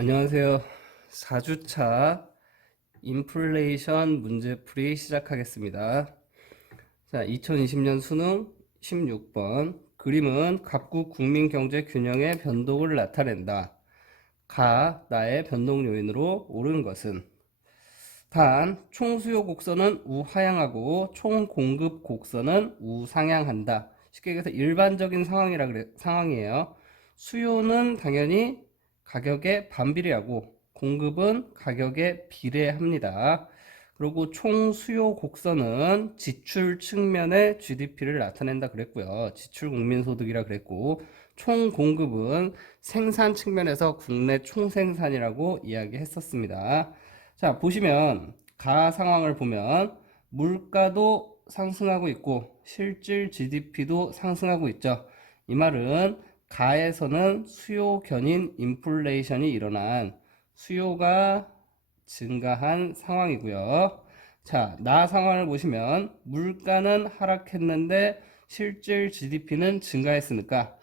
안녕하세요. 4주차 인플레이션 문제풀이 시작하겠습니다. 자, 2020년 수능 16번. 그림은 각국 국민 경제 균형의 변동을 나타낸다. 나의 변동 요인으로 옳은 것은 단, 총수요 곡선은 우하향하고 총공급 곡선은 우상향한다. 쉽게 얘기해서 일반적인 상황이에요. 수요는 당연히 가격에 반비례하고 공급은 가격에 비례합니다. 그리고 총 수요 곡선은 지출 측면의 GDP를 나타낸다 그랬고요. 지출 국민소득이라 그랬고, 총 공급은 생산 측면에서 국내 총생산이라고 이야기했었습니다. 자, 보시면 가 상황을 보면 물가도 상승하고 있고 실질 GDP도 상승하고 있죠. 이 말은 가에서는 수요 견인 인플레이션이 일어난 수요가 증가한 상황이고요. 자, 나 상황을 보시면 물가는 하락했는데 실질 GDP는 증가했으니까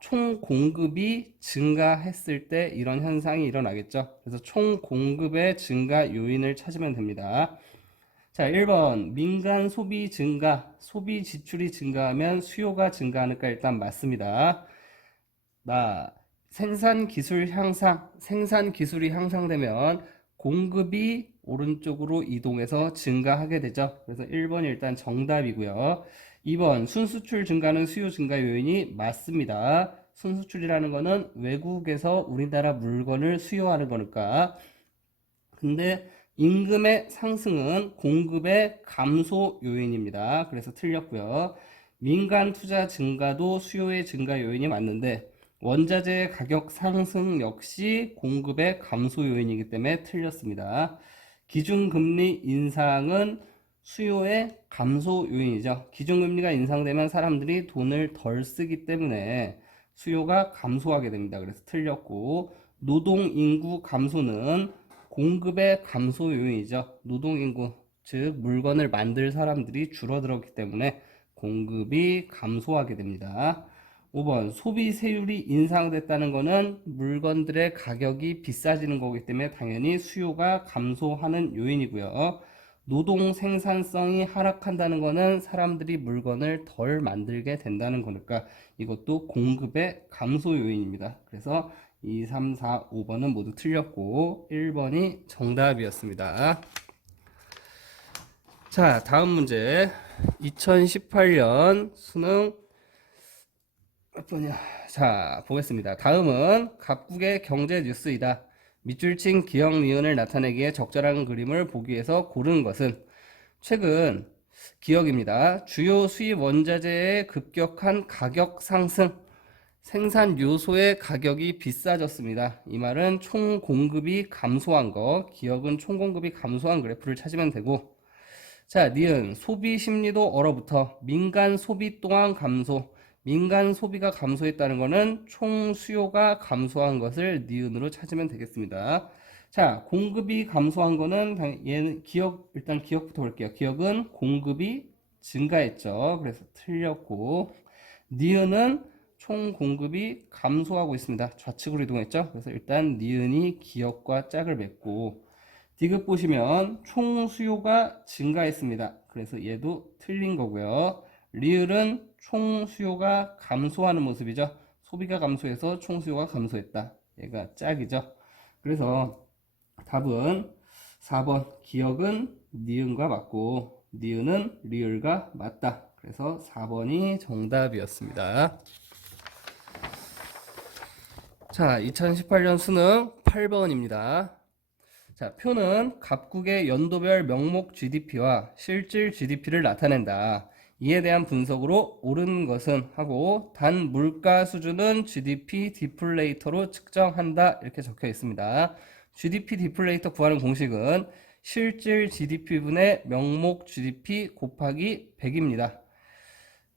총 공급이 증가했을 때 이런 현상이 일어나겠죠. 그래서 총 공급의 증가 요인을 찾으면 됩니다. 자, 1번 민간 소비 증가, 소비 지출이 증가하면 수요가 증가하니까 일단 맞습니다. 생산 기술 향상, 생산 기술이 향상되면 공급이 오른쪽으로 이동해서 증가하게 되죠. 그래서 1번이 일단 정답이고요. 2번 순수출 증가는 수요 증가 요인이 맞습니다. 순수출이라는 거는 외국에서 우리나라 물건을 수요하는 거니까. 근데 임금의 상승은 공급의 감소 요인입니다. 그래서 틀렸고요. 민간 투자 증가도 수요의 증가 요인이 맞는데 원자재 가격 상승 역시 공급의 감소 요인이기 때문에 틀렸습니다. 기준금리 인상은 수요의 감소 요인이죠. 기준금리가 인상되면 사람들이 돈을 덜 쓰기 때문에 수요가 감소하게 됩니다. 그래서 틀렸고, 노동인구 감소는 공급의 감소 요인이죠. 노동인구, 즉 물건을 만들 사람들이 줄어들었기 때문에 공급이 감소하게 됩니다. 5번 소비세율이 인상됐다는 것은 물건들의 가격이 비싸지는 거기 때문에 당연히 수요가 감소하는 요인이고요. 노동 생산성이 하락한다는 것은 사람들이 물건을 덜 만들게 된다는 거니까 이것도 공급의 감소 요인입니다. 그래서 2, 3, 4, 5번은 모두 틀렸고 1번이 정답이었습니다. 자, 다음 문제. 2018년 수능 몇 번이야? 자, 보겠습니다. 다음은 각국의 경제 뉴스이다. 밑줄친 기억 니은을 나타내기에 적절한 그림을 보기 위해서 고른 것은 최근 기억입니다. 주요 수입 원자재의 급격한 가격 상승, 생산 요소의 가격이 비싸졌습니다. 이 말은 총 공급이 감소한 거, 기억은 총 공급이 감소한 그래프를 찾으면 되고, 자, 니은 소비 심리도 얼어붙어 민간 소비 또한 감소. 민간 소비가 감소했다는 것은 총 수요가 감소한 것을 니은으로 찾으면 되겠습니다. 자, 공급이 감소한 거는 얘는 일단 기억부터 볼게요. 기억은 공급이 증가했죠. 그래서 틀렸고, 니은은 총 공급이 감소하고 있습니다. 좌측으로 이동했죠. 그래서 일단 니은이 기억과 짝을 맺고, 디귿 보시면 총 수요가 증가했습니다. 그래서 얘도 틀린 거고요. 리을은 총 수요가 감소하는 모습이죠. 소비가 감소해서 총 수요가 감소했다. 얘가 짝이죠. 그래서 답은 4번 기억은 니은과 맞고 니은은 리을과 맞다. 그래서 4번이 정답이었습니다. 자, 2018년 수능 8번입니다. 자, 표는 각국의 연도별 명목 GDP와 실질 GDP를 나타낸다. 이에 대한 분석으로 옳은 것은 하고 단 물가 수준은 GDP 디플레이터로 측정한다. 이렇게 적혀 있습니다. GDP 디플레이터 구하는 공식은 실질 GDP분의 명목 GDP 곱하기 100입니다.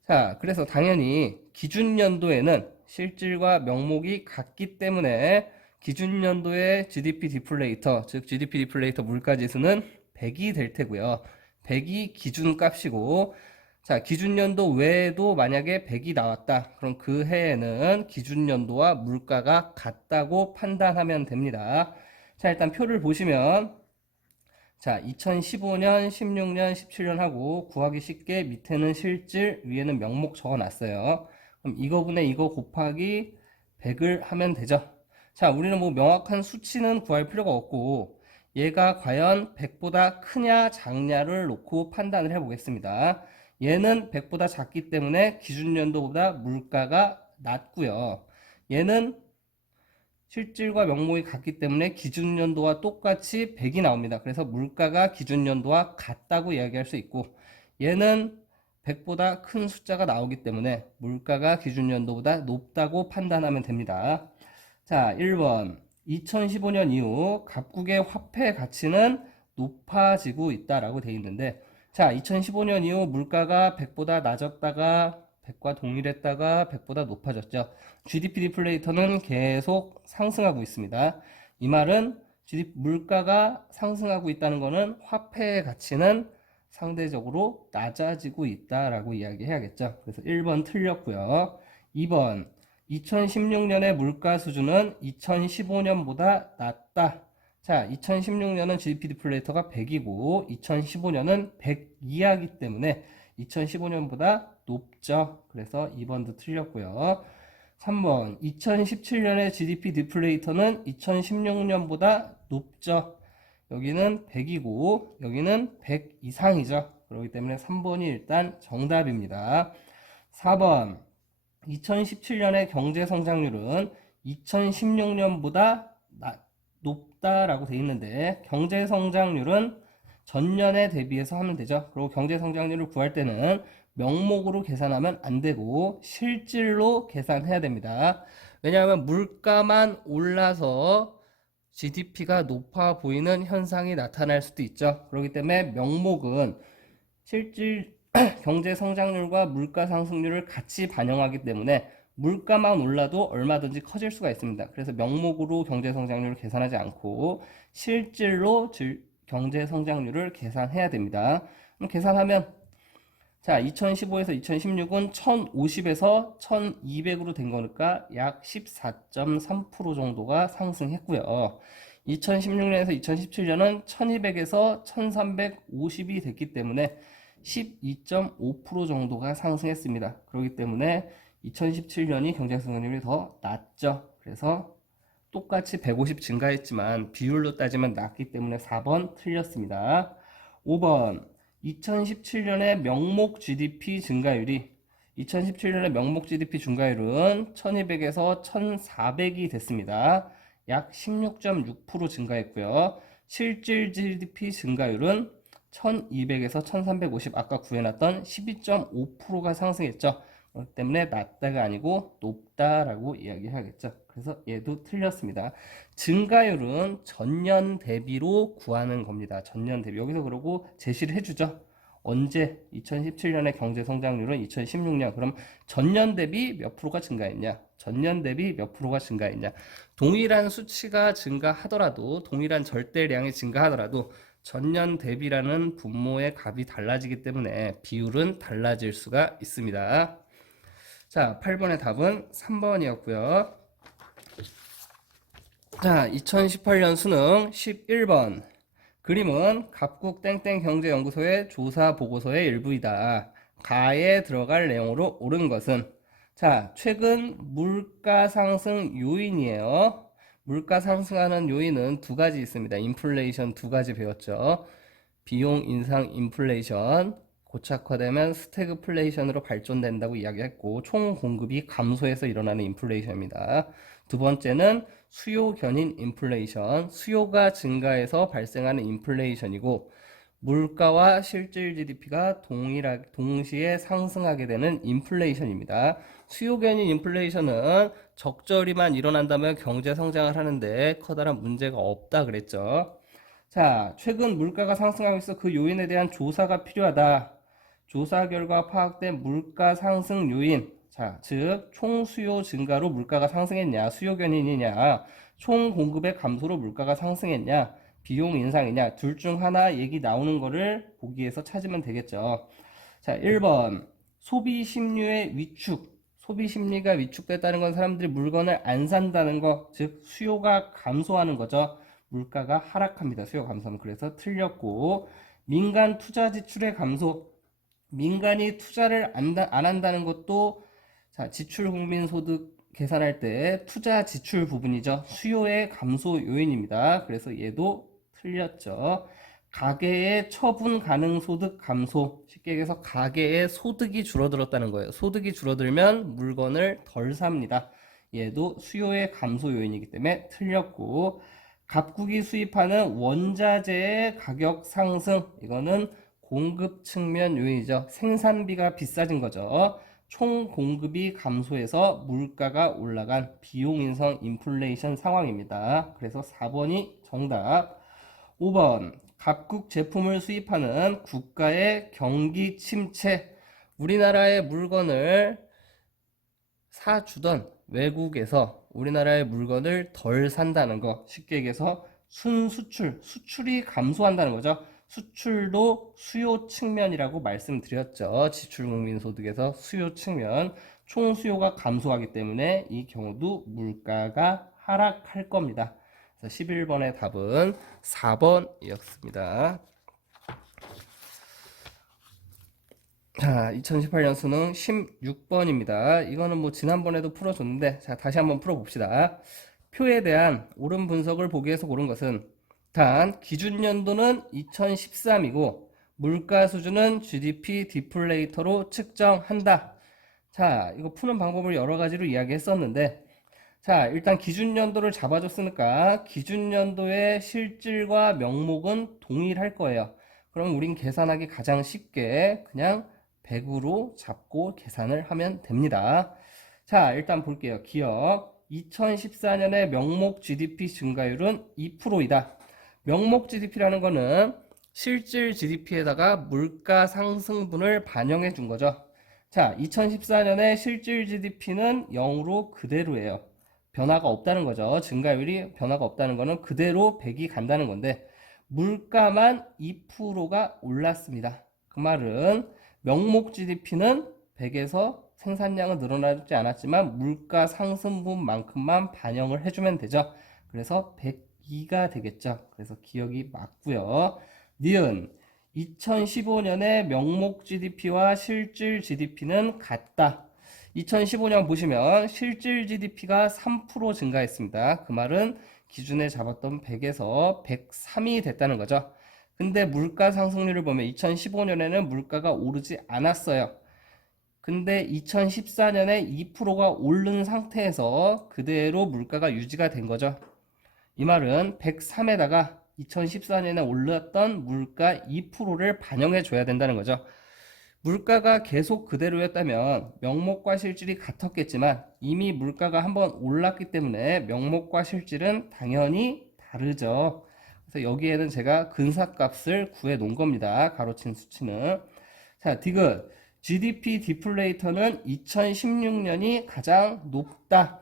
자, 그래서 당연히 기준연도에는 실질과 명목이 같기 때문에 기준연도의 GDP 디플레이터, 즉 GDP 디플레이터 물가지수는 100이 될 테고요. 100이 기준값이고 자, 기준연도 외에도 만약에 100이 나왔다. 그럼 그 해에는 기준연도와 물가가 같다고 판단하면 됩니다. 자, 일단 표를 보시면 자, 2015년, 16년, 17년 하고 구하기 쉽게 밑에는 실질, 위에는 명목 적어놨어요. 그럼 이거분의 이거 곱하기 100을 하면 되죠. 자, 우리는 뭐 명확한 수치는 구할 필요가 없고 얘가 과연 100보다 크냐 작냐를 놓고 판단을 해보겠습니다. 얘는 100보다 작기 때문에 기준연도보다 물가가 낮고요. 얘는 실질과 명목이 같기 때문에 기준연도와 똑같이 100이 나옵니다. 그래서 물가가 기준연도와 같다고 이야기할 수 있고 얘는 100보다 큰 숫자가 나오기 때문에 물가가 기준연도보다 높다고 판단하면 됩니다. 자, 1번 2015년 이후 각국의 화폐 가치는 높아지고 있다라고 되어 있는데 자, 2015년 이후 물가가 100보다 낮았다가 100과 동일했다가 100보다 높아졌죠. GDP 디플레이터는 계속 상승하고 있습니다. 이 말은 물가가 상승하고 있다는 것은 화폐의 가치는 상대적으로 낮아지고 있다라고 이야기해야겠죠. 그래서 1번 틀렸고요. 2번 2016년의 물가 수준은 2015년보다 낮다. 자, 2016년은 GDP 디플레이터가 100이고 2015년은 100 이하기 때문에 2015년보다 높죠. 그래서 2번도 틀렸고요. 3번 2017년의 GDP 디플레이터는 2016년보다 높죠. 여기는 100이고 여기는 100 이상이죠. 그렇기 때문에 3번이 일단 정답입니다. 4번 2017년의 경제 성장률은 2016년보다 높다라고 돼 있는데 경제 성장률은 전년에 대비해서 하면 되죠. 그리고 경제 성장률을 구할 때는 명목으로 계산하면 안 되고 실질로 계산해야 됩니다. 왜냐하면 물가만 올라서 GDP가 높아 보이는 현상이 나타날 수도 있죠. 그렇기 때문에 명목은 실질 경제 성장률과 물가 상승률을 같이 반영하기 때문에 물가만 올라도 얼마든지 커질 수가 있습니다. 그래서 명목으로 경제 성장률을 계산하지 않고 실질로 경제 성장률을 계산해야 됩니다. 그럼 계산하면 자, 2015에서 2016은 1050에서 1200으로 된 거니까 약 14.3% 정도가 상승했고요. 2016년에서 2017년은 1200에서 1350이 됐기 때문에 12.5% 정도가 상승했습니다. 그렇기 때문에 2017년이 경제 성장률이 더 낮죠. 그래서 똑같이 150 증가했지만 비율로 따지면 낮기 때문에 4번 틀렸습니다. 5번 2017년의 명목 GDP 증가율이 2017년의 명목 GDP 증가율은 1200에서 1400이 됐습니다. 약 16.6% 증가했고요. 실질 GDP 증가율은 1200에서 1350 아까 구해놨던 12.5%가 상승했죠. 그렇기 때문에 낮다가 아니고 높다라고 이야기하겠죠. 그래서 얘도 틀렸습니다. 증가율은 전년 대비로 구하는 겁니다. 전년 대비. 여기서 그러고 제시를 해주죠. 언제 2017년의 경제 성장률은 2016년 그럼 전년 대비 몇 프로가 증가했냐? 전년 대비 몇 프로가 증가했냐? 동일한 수치가 증가하더라도 동일한 절대량이 증가하더라도 전년 대비라는 분모의 값이 달라지기 때문에 비율은 달라질 수가 있습니다. 자, 8번의 답은 3번이었고요. 자, 2018년 수능 11번. 그림은 각국 땡땡 경제연구소의 조사 보고서의 일부이다. 가에 들어갈 내용으로 옳은 것은 자, 최근 물가 상승 요인이에요. 물가 상승하는 요인은 두 가지 있습니다. 인플레이션 두 가지 배웠죠. 비용 인상 인플레이션, 고착화되면 스태그플레이션으로 발전된다고 이야기했고 총 공급이 감소해서 일어나는 인플레이션입니다. 두 번째는 수요 견인 인플레이션, 수요가 증가해서 발생하는 인플레이션이고 물가와 실질 GDP가 동시에 상승하게 되는 인플레이션입니다. 수요 견인 인플레이션은 적절히만 일어난다면 경제 성장을 하는데 커다란 문제가 없다 그랬죠. 자, 최근 물가가 상승하고 있어 그 요인에 대한 조사가 필요하다. 조사 결과 파악된 물가 상승 요인. 자, 즉, 총 수요 증가로 물가가 상승했냐, 수요 견인이냐, 총 공급의 감소로 물가가 상승했냐, 비용 인상이냐, 둘 중 하나 얘기 나오는 거를 보기에서 찾으면 되겠죠. 자, 1번 소비 심리의 위축. 소비 심리가 위축됐다는 건 사람들이 물건을 안 산다는 거, 즉 수요가 감소하는 거죠. 물가가 하락합니다. 수요 감소는. 그래서 틀렸고, 민간 투자 지출의 감소. 민간이 투자를 안 한다는 것도, 자, 지출 국민 소득 계산할 때 투자 지출 부분이죠. 수요의 감소 요인입니다. 그래서 얘도 틀렸죠. 가계의 처분 가능 소득 감소. 쉽게 얘기해서 가계의 소득이 줄어들었다는 거예요. 소득이 줄어들면 물건을 덜 삽니다. 얘도 수요의 감소 요인이기 때문에 틀렸고, 갑국이 수입하는 원자재의 가격 상승. 이거는 공급 측면 요인이죠. 생산비가 비싸진 거죠. 총 공급이 감소해서 물가가 올라간 비용 인상 인플레이션 상황입니다. 그래서 4번이 정답. 5번 각국 제품을 수입하는 국가의 경기 침체. 우리나라의 물건을 사주던 외국에서 우리나라의 물건을 덜 산다는 거. 쉽게 얘기해서 순수출, 수출이 감소한다는 거죠. 수출도 수요 측면이라고 말씀드렸죠. 지출국민소득에서 수요 측면, 총 수요가 감소하기 때문에 이 경우도 물가가 하락할 겁니다. 그래서 11번의 답은 4번이었습니다. 자, 2018년 수능 16번입니다. 이거는 뭐 지난번에도 풀어줬는데, 자, 다시 한번 풀어봅시다. 표에 대한 옳은 분석을 보기 위해서 고른 것은 단 기준 연도는 2013이고 물가 수준은 GDP 디플레이터로 측정한다. 자, 이거 푸는 방법을 여러 가지로 이야기했었는데, 자, 일단 기준 연도를 잡아줬으니까 기준 연도의 실질과 명목은 동일할 거예요. 그럼 우린 계산하기 가장 쉽게 그냥 100으로 잡고 계산을 하면 됩니다. 자, 일단 볼게요. 기억 2014년에 명목 GDP 증가율은 2%이다. 명목 GDP라는 거는 실질 GDP에다가 물가 상승분을 반영해 준 거죠. 자, 2014년에 실질 GDP는 0으로 그대로예요. 변화가 없다는 거죠. 증가율이 변화가 없다는 거는 그대로 100이 간다는 건데 물가만 2%가 올랐습니다. 그 말은 명목 GDP는 100에서 생산량은 늘어나지 않았지만 물가 상승분만큼만 반영을 해주면 되죠. 그래서 102가 되겠죠. 그래서 기억이 맞고요. 니은 2015년에 명목 GDP와 실질 GDP는 같다. 2015년 보시면 실질 GDP가 3% 증가했습니다. 그 말은 기준에 잡았던 100에서 103이 됐다는 거죠. 근데 물가 상승률을 보면 2015년에는 물가가 오르지 않았어요. 근데 2014년에 2%가 오른 상태에서 그대로 물가가 유지가 된 거죠. 이 말은 103에다가 2014년에 올랐던 물가 2%를 반영해 줘야 된다는 거죠. 물가가 계속 그대로였다면 명목과 실질이 같았겠지만 이미 물가가 한번 올랐기 때문에 명목과 실질은 당연히 다르죠. 그래서 여기에는 제가 근사값을 구해 놓은 겁니다. 가로친 수치는. 자, 디귿. GDP 디플레이터는 2016년이 가장 높다.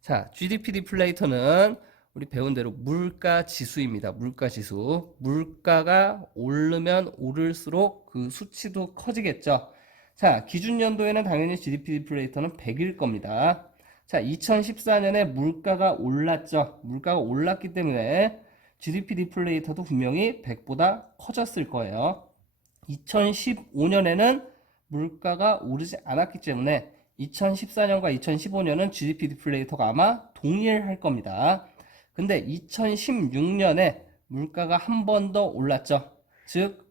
자, GDP 디플레이터는 우리 배운 대로 물가 지수입니다. 물가 지수. 물가가 오르면 오를수록 그 수치도 커지겠죠. 자, 기준 연도에는 당연히 GDP 디플레이터는 100일 겁니다. 자, 2014년에 물가가 올랐죠. 물가가 올랐기 때문에 GDP 디플레이터도 분명히 100보다 커졌을 거예요. 2015년에는 물가가 오르지 않았기 때문에 2014년과 2015년은 GDP 디플레이터가 아마 동일할 겁니다. 근데 2016년에 물가가 한 번 더 올랐죠. 즉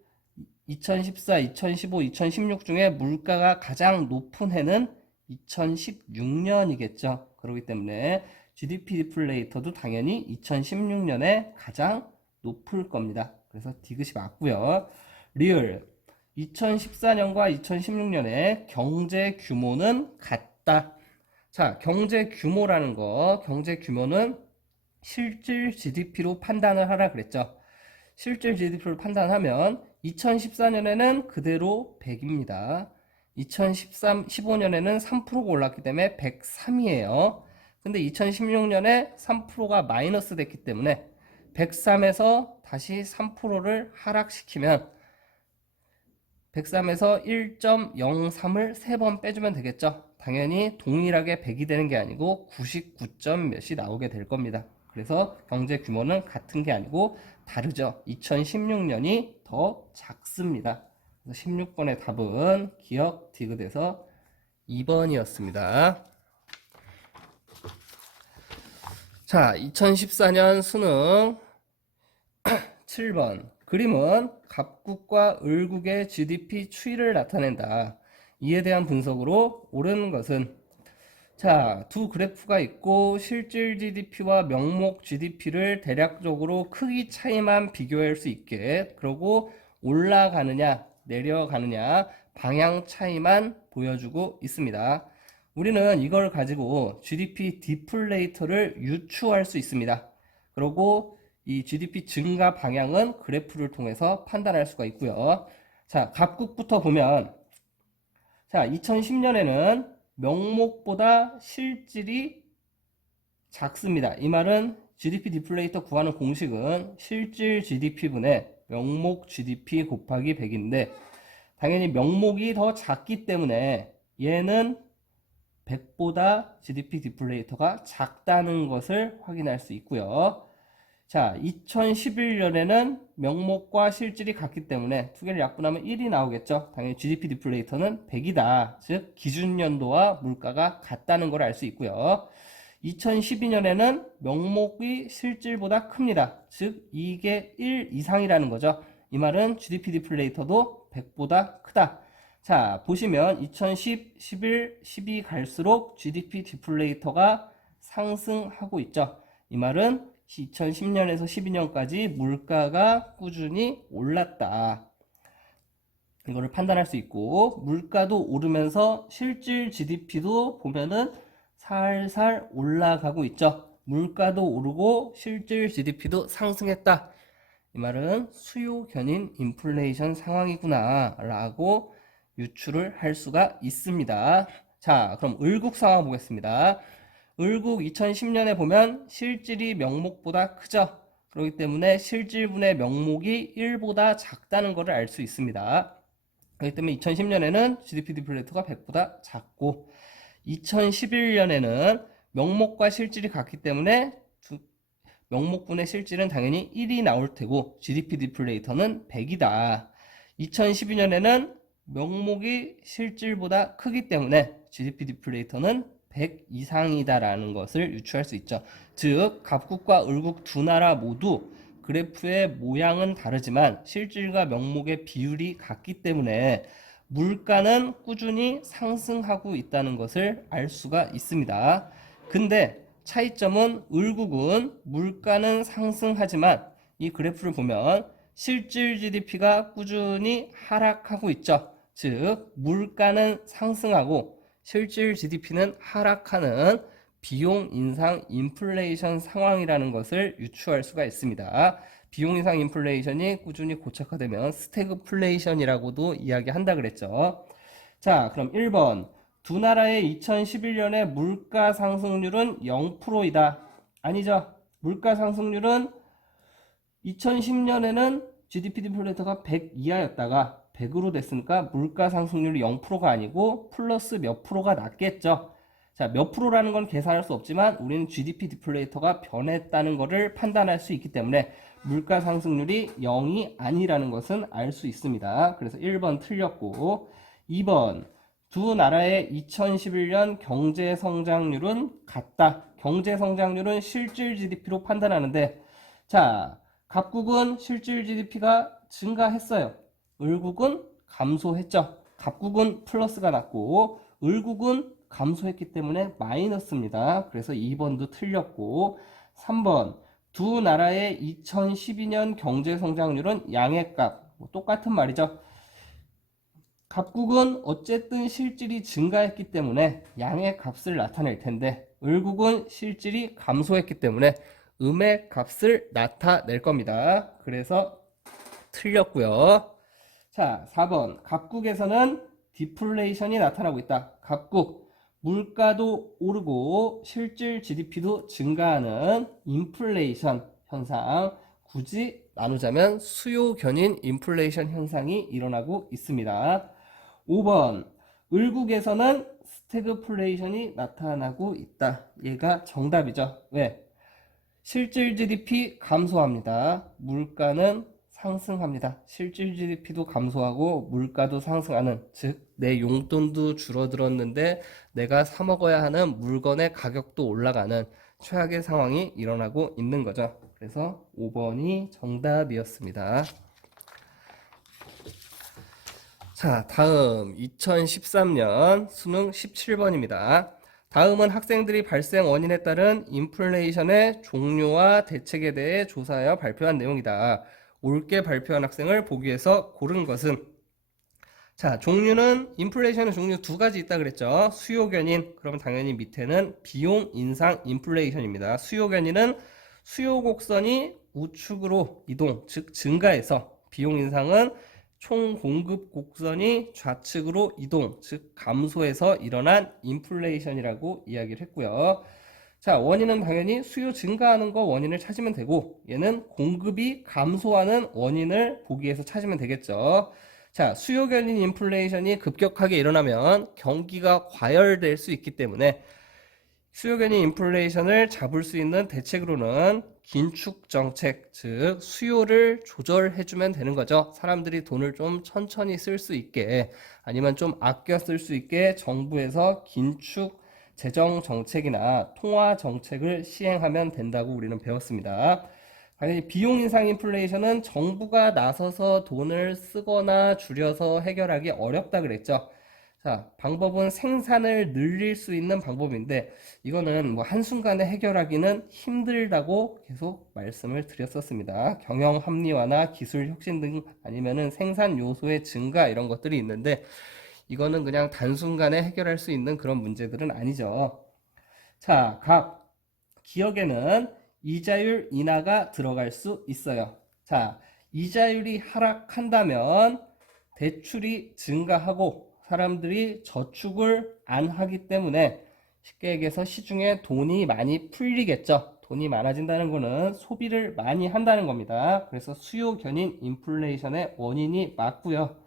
2014, 2015, 2016 중에 물가가 가장 높은 해는 2016년이겠죠. 그렇기 때문에 GDP 디플레이터도 당연히 2016년에 가장 높을 겁니다. 그래서 디귿이 맞고요. 리을 2014년과 2016년에 경제 규모는 같다. 자, 경제 규모라는 거, 경제 규모는 실질 GDP로 판단을 하라 그랬죠. 실질 GDP로 판단하면 2014년에는 그대로 100입니다. 2015년에는 3%가 올랐기 때문에 103이에요. 근데 2016년에 3%가 마이너스 됐기 때문에 103에서 다시 3%를 하락시키면 103에서 1.03을 3번 빼주면 되겠죠. 당연히 동일하게 100이 되는 게 아니고 99점 몇이 나오게 될 겁니다. 그래서 경제 규모는 같은 게 아니고 다르죠. 2016년이 더 작습니다. 그래서 16번의 답은 기억 디귿에서 2번이었습니다. 자, 2014년 수능 7번. 그림은 갑국과 을국의 GDP 추이를 나타낸다. 이에 대한 분석으로 옳은 것은, 자, 두 그래프가 있고 실질 GDP와 명목 GDP를 대략적으로 크기 차이만 비교할 수 있게, 그리고 올라가느냐 내려가느냐 방향 차이만 보여주고 있습니다. 우리는 이걸 가지고 GDP 디플레이터를 유추할 수 있습니다. 그리고 이 GDP 증가 방향은 그래프를 통해서 판단할 수가 있고요. 자, 갑국부터 보면, 자, 2010년에는 명목보다 실질이 작습니다. 이 말은 GDP 디플레이터 구하는 공식은 실질 GDP분의 명목 GDP 곱하기 100인데, 당연히 명목이 더 작기 때문에 얘는 100보다 GDP 디플레이터가 작다는 것을 확인할 수 있고요. 자, 2011년에는 명목과 실질이 같기 때문에 두 개를 약분하면 1이 나오겠죠. 당연히 GDP 디플레이터는 100이다. 즉 기준연도와 물가가 같다는 걸 알 수 있고요. 2012년에는 명목이 실질보다 큽니다. 즉 이게 1 이상이라는 거죠. 이 말은 GDP 디플레이터도 100보다 크다. 자, 보시면 2010, 11, 12 갈수록 GDP 디플레이터가 상승하고 있죠. 이 말은 2010년에서 12년까지 물가가 꾸준히 올랐다. 이거를 판단할 수 있고, 물가도 오르면서 실질 GDP도 보면은 살살 올라가고 있죠. 물가도 오르고 실질 GDP도 상승했다. 이 말은 수요 견인 인플레이션 상황이구나 라고 유추를 할 수가 있습니다. 자, 그럼 을국 상황 보겠습니다. 을국 2010년에 보면 실질이 명목보다 크죠. 그렇기 때문에 실질분의 명목이 1보다 작다는 것을 알 수 있습니다. 그렇기 때문에 2010년에는 GDP 디플레이터가 100보다 작고, 2011년에는 명목과 실질이 같기 때문에 명목분의 실질은 당연히 1이 나올 테고 GDP 디플레이터는 100이다. 2012년에는 명목이 실질보다 크기 때문에 GDP 디플레이터는 100 이상이다라는 것을 유추할 수 있죠. 즉 갑국과 을국 두 나라 모두 그래프의 모양은 다르지만 실질과 명목의 비율이 같기 때문에 물가는 꾸준히 상승하고 있다는 것을 알 수가 있습니다. 근데 차이점은 을국은 물가는 상승하지만 이 그래프를 보면 실질 GDP가 꾸준히 하락하고 있죠. 즉 물가는 상승하고 실질 GDP는 하락하는 비용 인상 인플레이션 상황이라는 것을 유추할 수가 있습니다. 비용 인상 인플레이션이 꾸준히 고착화되면 스태그플레이션이라고도 이야기한다 그랬죠. 자, 그럼 1번. 두 나라의 2011년의 물가 상승률은 0%이다. 아니죠. 물가 상승률은 2010년에는 GDP 디플레이터가 100 이하였다가 100으로 됐으니까 물가 상승률이 0%가 아니고 플러스 몇 프로가 낮겠죠. 자, 몇 프로라는 건 계산할 수 없지만 우리는 GDP 디플레이터가 변했다는 것을 판단할 수 있기 때문에 물가 상승률이 0이 아니라는 것은 알 수 있습니다. 그래서 1번 틀렸고, 2번. 두 나라의 2011년 경제 성장률은 같다. 경제 성장률은 실질 GDP로 판단하는데, 자, 갑국은 실질 GDP가 증가했어요. 을국은 감소했죠. 갑국은 플러스가 났고 을국은 감소했기 때문에 마이너스입니다. 그래서 2번도 틀렸고, 3번. 두 나라의 2012년 경제 성장률은 양의 값. 똑같은 말이죠. 갑국은 어쨌든 실질이 증가했기 때문에 양의 값을 나타낼 텐데 을국은 실질이 감소했기 때문에 음의 값을 나타낼 겁니다. 그래서 틀렸고요. 자, 4번. 갑국에서는 디플레이션이 나타나고 있다. 갑국. 물가도 오르고 실질 GDP도 증가하는 인플레이션 현상 굳이 나누자면 수요 견인 인플레이션 현상이 일어나고 있습니다. 5번 을국에서는 스태그플레이션이 나타나고 있다. 얘가 정답이죠. 왜? 실질 GDP 감소합니다. 물가는 상승합니다. 실질 GDP도 감소하고 물가도 상승하는, 즉 내 용돈도 줄어들었는데 내가 사 먹어야 하는 물건의 가격도 올라가는 최악의 상황이 일어나고 있는 거죠. 그래서 5번이 정답이었습니다. 자, 다음 2013년 수능 17번입니다. 다음은 학생들이 발생 원인에 따른 인플레이션의 종류와 대책에 대해 조사하여 발표한 내용이다. 옳게 발표한 학생을 보기 위해서 고른 것은, 자, 종류는 인플레이션의 종류 두 가지 있다 그랬죠. 수요 견인, 그러면 당연히 밑에는 비용 인상 인플레이션입니다. 수요 견인은 수요 곡선이 우측으로 이동, 즉 증가해서, 비용 인상은 총 공급 곡선이 좌측으로 이동, 즉 감소해서 일어난 인플레이션이라고 이야기를 했고요. 자, 원인은 당연히 수요 증가하는 거 원인을 찾으면 되고, 얘는 공급이 감소하는 원인을 보기 위해서 찾으면 되겠죠. 자, 수요 견인 인플레이션이 급격하게 일어나면 경기가 과열될 수 있기 때문에 수요 견인 인플레이션을 잡을 수 있는 대책으로는 긴축 정책, 즉 수요를 조절해주면 되는 거죠. 사람들이 돈을 좀 천천히 쓸 수 있게, 아니면 좀 아껴 쓸 수 있게 정부에서 긴축 재정 정책이나 통화 정책을 시행하면 된다고 우리는 배웠습니다. 당연히 비용 인상 인플레이션은 정부가 나서서 돈을 쓰거나 줄여서 해결하기 어렵다 그랬죠. 자, 방법은 생산을 늘릴 수 있는 방법인데, 이거는 뭐 한순간에 해결하기는 힘들다고 계속 말씀을 드렸었습니다. 경영 합리화나 기술 혁신 등, 아니면은 생산 요소의 증가, 이런 것들이 있는데, 이거는 그냥 단순간에 해결할 수 있는 그런 문제들은 아니죠. 자, 각 기억에는 이자율 인하가 들어갈 수 있어요. 자, 이자율이 하락한다면 대출이 증가하고 사람들이 저축을 안 하기 때문에, 쉽게 얘기해서 시중에 돈이 많이 풀리겠죠. 돈이 많아진다는 거는 소비를 많이 한다는 겁니다. 그래서 수요 견인 인플레이션의 원인이 맞고요.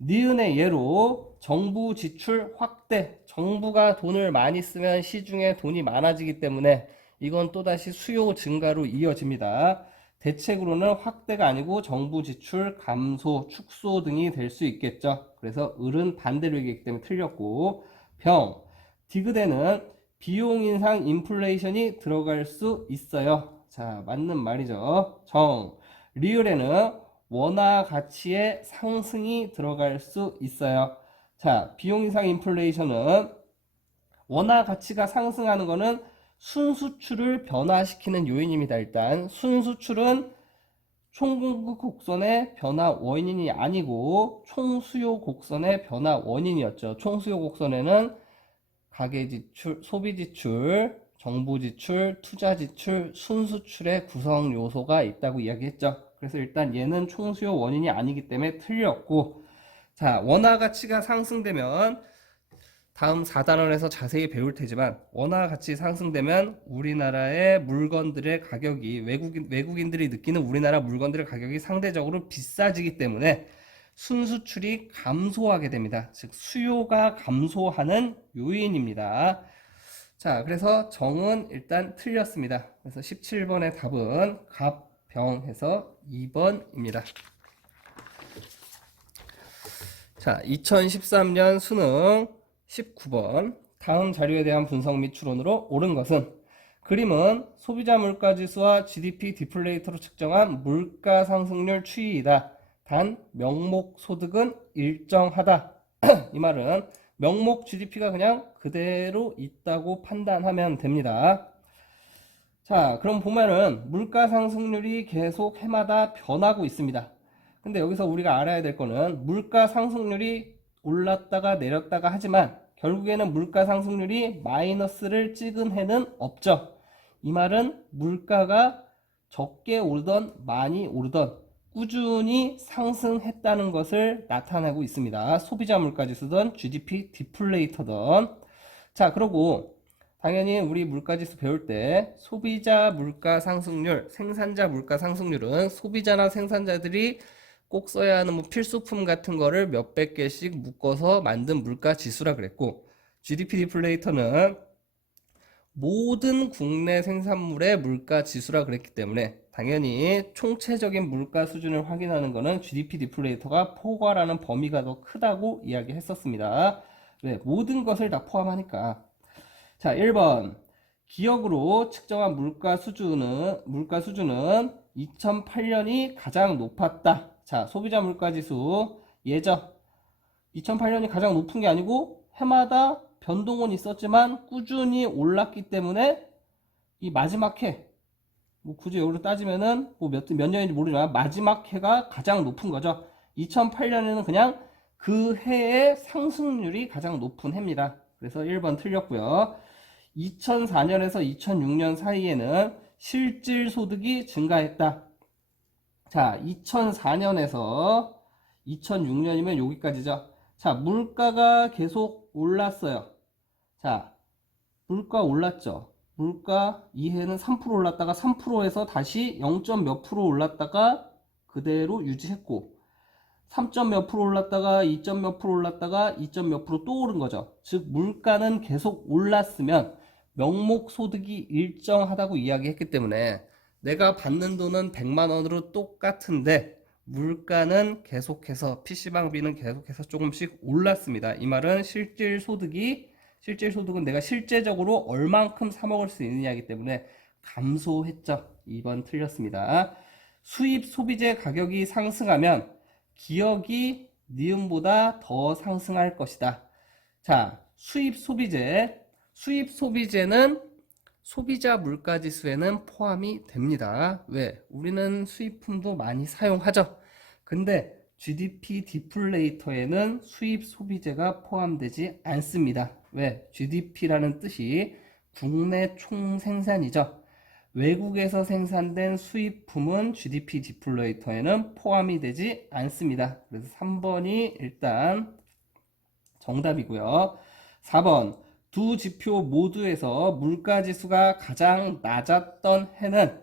니은의 예로 정부 지출 확대, 정부가 돈을 많이 쓰면 시중에 돈이 많아지기 때문에 이건 또다시 수요 증가로 이어집니다. 대책으로는 확대가 아니고 정부 지출 감소, 축소 등이 될 수 있겠죠. 그래서 을은 반대로 얘기했기 때문에 틀렸고, 디귿에는 비용 인상 인플레이션이 들어갈 수 있어요. 자, 맞는 말이죠. 리을에는 원화 가치의 상승이 들어갈 수 있어요. 자, 비용 인상 인플레이션은 원화 가치가 상승하는 거는 순수출을 변화시키는 요인입니다. 일단 순수출은 총공급 곡선의 변화 원인이 아니고 총수요 곡선의 변화 원인이었죠. 총수요 곡선에는 가계지출, 소비지출, 정부지출, 투자지출, 순수출의 구성 요소가 있다고 이야기했죠. 그래서 일단 얘는 총수요 원인이 아니기 때문에 틀렸고, 자, 원화 가치가 상승되면 다음 4단원에서 자세히 배울 테지만, 원화 가치 상승되면 우리나라의 물건들의 가격이, 외국인들이 느끼는 우리나라 물건들의 가격이 상대적으로 비싸지기 때문에 순수출이 감소하게 됩니다. 즉 수요가 감소하는 요인입니다. 자, 그래서 정은 일단 틀렸습니다. 그래서 17번의 답은 갑, 병 해서 2번입니다. 자, 2013년 수능 19번 다음 자료에 대한 분석 및 추론으로 옳은 것은, 그림은 소비자 물가지수와 GDP 디플레이터로 측정한 물가 상승률 추이이다. 단 명목 소득은 일정하다. 이 말은 명목 GDP가 그냥 그대로 있다고 판단하면 됩니다. 자, 그럼 보면은 물가 상승률이 계속 해마다 변하고 있습니다. 근데 여기서 우리가 알아야 될 거는, 물가 상승률이 올랐다가 내렸다가 하지만 결국에는 물가 상승률이 마이너스를 찍은 해는 없죠. 이 말은 물가가 적게 오르던 많이 오르던 꾸준히 상승했다는 것을 나타내고 있습니다. 소비자 물가지수든 GDP 디플레이터든. 자, 그리고 당연히 우리 물가지수 배울 때 소비자 물가 상승률, 생산자 물가 상승률은 소비자나 생산자들이 꼭 써야 하는 뭐 필수품 같은 거를 몇백 개씩 묶어서 만든 물가 지수라 그랬고, GDP 디플레이터는 모든 국내 생산물의 물가 지수라 그랬기 때문에 당연히 총체적인 물가 수준을 확인하는 것은 GDP 디플레이터가 포괄하는 범위가 더 크다고 이야기했었습니다. 네, 모든 것을 다 포함하니까. 자, 1번. 기억으로 측정한 물가 수준은 2008년이 가장 높았다. 자, 소비자 물가 지수 예전 2008년이 가장 높은 게 아니고 해마다 변동은 있었지만 꾸준히 올랐기 때문에 이 마지막 해, 뭐 굳이 여기로 따지면은 뭐 몇 년인지 모르지만 마지막 해가 가장 높은 거죠. 2008년에는 그냥 그 해의 상승률이 가장 높은 해입니다. 그래서 1번 틀렸고요. 2004년에서 2006년 사이에는 실질 소득이 증가했다. 자, 2004년에서 2006년이면 여기까지죠. 자, 물가가 계속 올랐어요. 자, 물가 올랐죠. 물가 이해는 3% 올랐다가 3%에서 다시 0. 몇 프로 올랐다가 그대로 유지했고 3. 몇 프로 올랐다가 2. 몇 프로 올랐다가 2. 몇 프로 또 오른 거죠. 즉 물가는 계속 올랐으면 명목 소득이 일정하다고 이야기했기 때문에 내가 받는 돈은 100만 원으로 똑같은데 물가는 계속해서 PC방비는 계속해서 조금씩 올랐습니다. 이 말은 실질 소득은 내가 실제적으로 얼만큼 사 먹을 수 있느냐이기 때문에 감소했죠. 2번 틀렸습니다. 수입 소비재 가격이 상승하면 기억이 니은보다 더 상승할 것이다. 자, 수입 소비재는 소비자 물가지수에는 포함이 됩니다. 왜? 우리는 수입품도 많이 사용하죠. 근데 GDP 디플레이터에는 수입 소비재가 포함되지 않습니다. 왜? GDP라는 뜻이 국내 총생산이죠. 외국에서 생산된 수입품은 GDP 디플레이터에는 포함이 되지 않습니다. 그래서 3번이 일단 정답이고요. 4번. 두 지표 모두에서 물가지수가 가장 낮았던 해는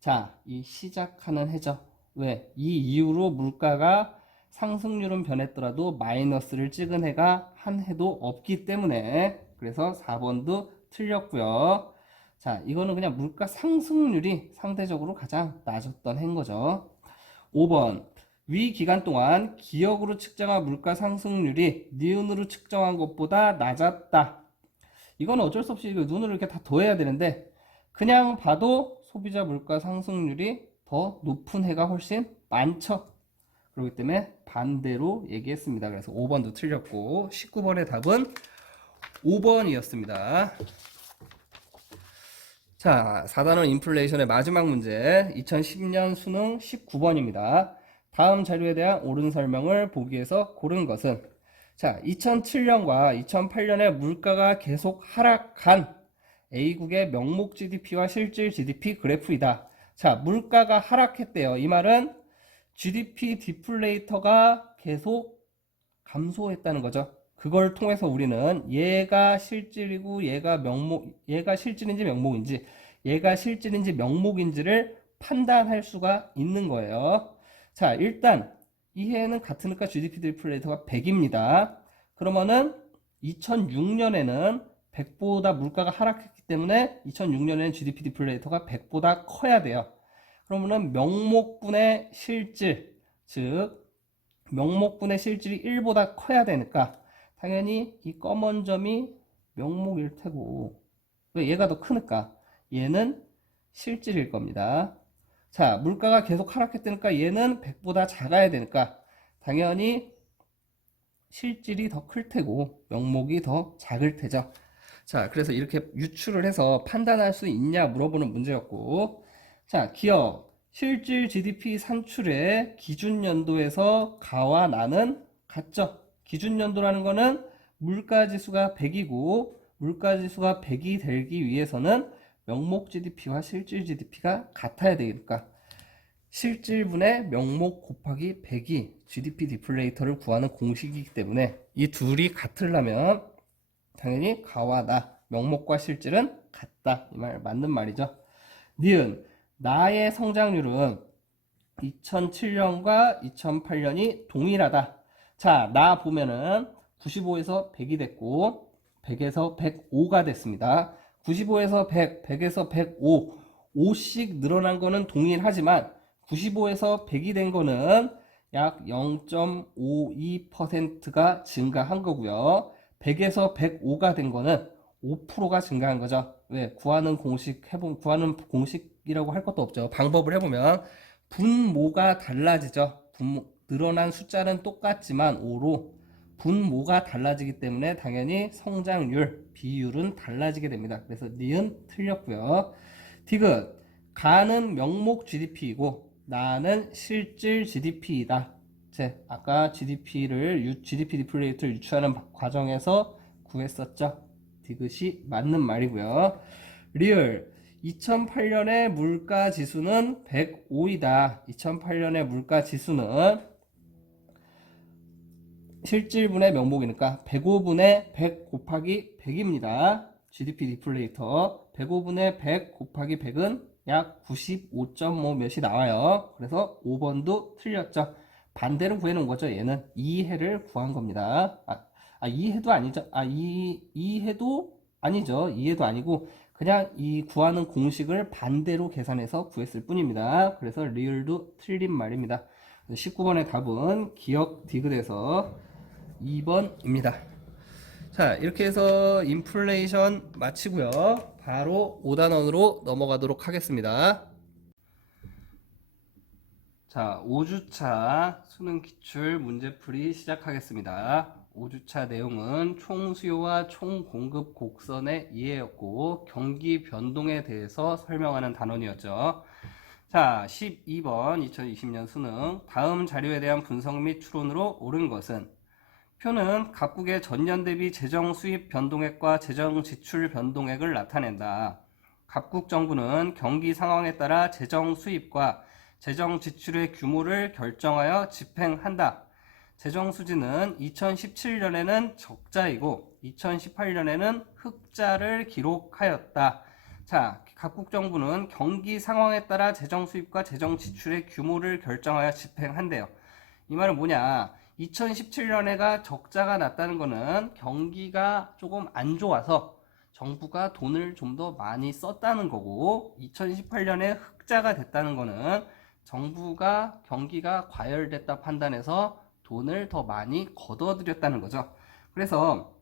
자, 이 시작하는 해죠. 왜? 이 이후로 물가가 상승률은 변했더라도 마이너스를 찍은 해가 한 해도 없기 때문에 그래서 4번도 틀렸고요. 자, 이거는 그냥 물가 상승률이 상대적으로 가장 낮았던 해인 거죠. 5번. 위 기간 동안 기억으로 측정한 물가 상승률이 니은으로 측정한 것보다 낮았다. 이건 어쩔 수 없이 눈으로 이렇게 다 더해야 되는데 그냥 봐도 소비자 물가 상승률이 더 높은 해가 훨씬 많죠. 그렇기 때문에 반대로 얘기했습니다. 그래서 5번도 틀렸고 19번의 답은 5번이었습니다. 자, 4단원 인플레이션의 마지막 문제 2010년 수능 19번입니다. 다음 자료에 대한 옳은 설명을 보기에서 고른 것은 자, 2007년과 2008년에 물가가 계속 하락한 A국의 명목 GDP와 실질 GDP 그래프이다. 자, 물가가 하락했대요. 이 말은 GDP 디플레이터가 계속 감소했다는 거죠. 그걸 통해서 우리는 얘가 실질이고 얘가 실질인지 명목인지 얘가 실질인지 명목인지를 판단할 수가 있는 거예요. 자, 일단 이 해에는 같으니까 GDP 디플레이터가 100입니다. 그러면은 2006년에는 100보다 물가가 하락했기 때문에 2006년에는 GDP 디플레이터가 100보다 커야 돼요. 그러면은 명목분의 실질, 즉 명목분의 실질이 1보다 커야 되니까 당연히 이 검은 점이 명목일 테고 왜 얘가 더 크니까 얘는 실질일 겁니다. 자, 물가가 계속 하락했으니까 얘는 100보다 작아야 되니까 당연히 실질이 더 클 테고 명목이 더 작을 테죠. 자, 그래서 이렇게 유추를 해서 판단할 수 있냐 물어보는 문제였고 자, 기업 실질 GDP 산출의 기준연도에서 가와 나는 같죠. 기준연도라는 거는 물가지수가 100이고 물가지수가 100이 되기 위해서는 명목 GDP와 실질 GDP가 같아야 되니까 실질분의 명목 곱하기 100이 GDP 디플레이터를 구하는 공식이기 때문에 이 둘이 같으려면 당연히 가와 나 명목과 실질은 같다. 이 말 맞는 말이죠. 니은 나의 성장률은 2007년과 2008년이 동일하다. 자, 나 보면은 95에서 100이 됐고 100에서 105가 됐습니다. 95에서 100, 100에서 105, 5씩 늘어난 거는 동일하지만 95에서 100이 된 거는 약 0.52%가 증가한 거고요. 100에서 105가 된 거는 5%가 증가한 거죠. 왜? 구하는 공식이라고 할 것도 없죠. 방법을 해보면 분모가 달라지죠. 늘어난 숫자는 똑같지만 5로 분모가 달라지기 때문에 당연히 성장률, 비율은 달라지게 됩니다. 그래서 니은 틀렸고요. 디귿 가는 명목 GDP이고 나는 실질 GDP이다. 아까 GDP를 GDP 디플레이트를 유추하는 과정에서 구했었죠. 디귿이 맞는 말이고요. 리얼 2008년의 물가 지수는 105이다. 2008년의 물가 지수는 실질분의 명목이니까 105분의 100 곱하기 100입니다. GDP 디플레이터 105분의 100 곱하기 100은 약 95.5 몇이 나와요. 그래서 5번도 틀렸죠. 반대로 구해놓은 거죠. 얘는 2해를 구한 겁니다. 2해도 아니죠. 2해도 아니죠. 2해도 아니고 그냥 이 구하는 공식을 반대로 계산해서 구했을 뿐입니다. 그래서 리을도 틀린 말입니다. 19번의 답은 기억 디귿에서 2번입니다. 자, 이렇게 해서 인플레이션 마치고요. 바로 5단원으로 넘어가도록 하겠습니다. 자, 5주차 수능 기출 문제풀이 시작하겠습니다. 5주차 내용은 총 수요와 총 공급 곡선의 이해였고 경기 변동에 대해서 설명하는 단원이었죠. 자, 12번 2020년 수능 다음 자료에 대한 분석 및 추론으로 옳은 것은 표는 각국의 전년 대비 재정 수입 변동액과 재정 지출 변동액을 나타낸다. 각국 정부는 경기 상황에 따라 재정 수입과 재정 지출의 규모를 결정하여 집행한다. 재정 수지는 2017년에는 적자이고 2018년에는 흑자를 기록하였다. 자, 각국 정부는 경기 상황에 따라 재정 수입과 재정 지출의 규모를 결정하여 집행한대요. 이 말은 뭐냐? 2017년에가 적자가 났다는 거는 경기가 조금 안 좋아서 정부가 돈을 좀 더 많이 썼다는 거고 2018년에 흑자가 됐다는 거는 정부가 경기가 과열됐다 판단해서 돈을 더 많이 걷어들였다는 거죠. 그래서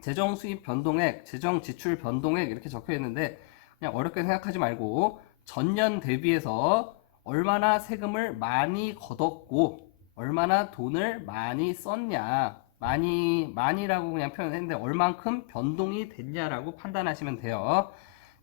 재정 수입 변동액, 재정 지출 변동액 이렇게 적혀 있는데 그냥 어렵게 생각하지 말고 전년 대비해서 얼마나 세금을 많이 걷었고 얼마나 돈을 많이 썼냐, 많이라고 그냥 표현했는데 얼만큼 변동이 됐냐라고 판단하시면 돼요.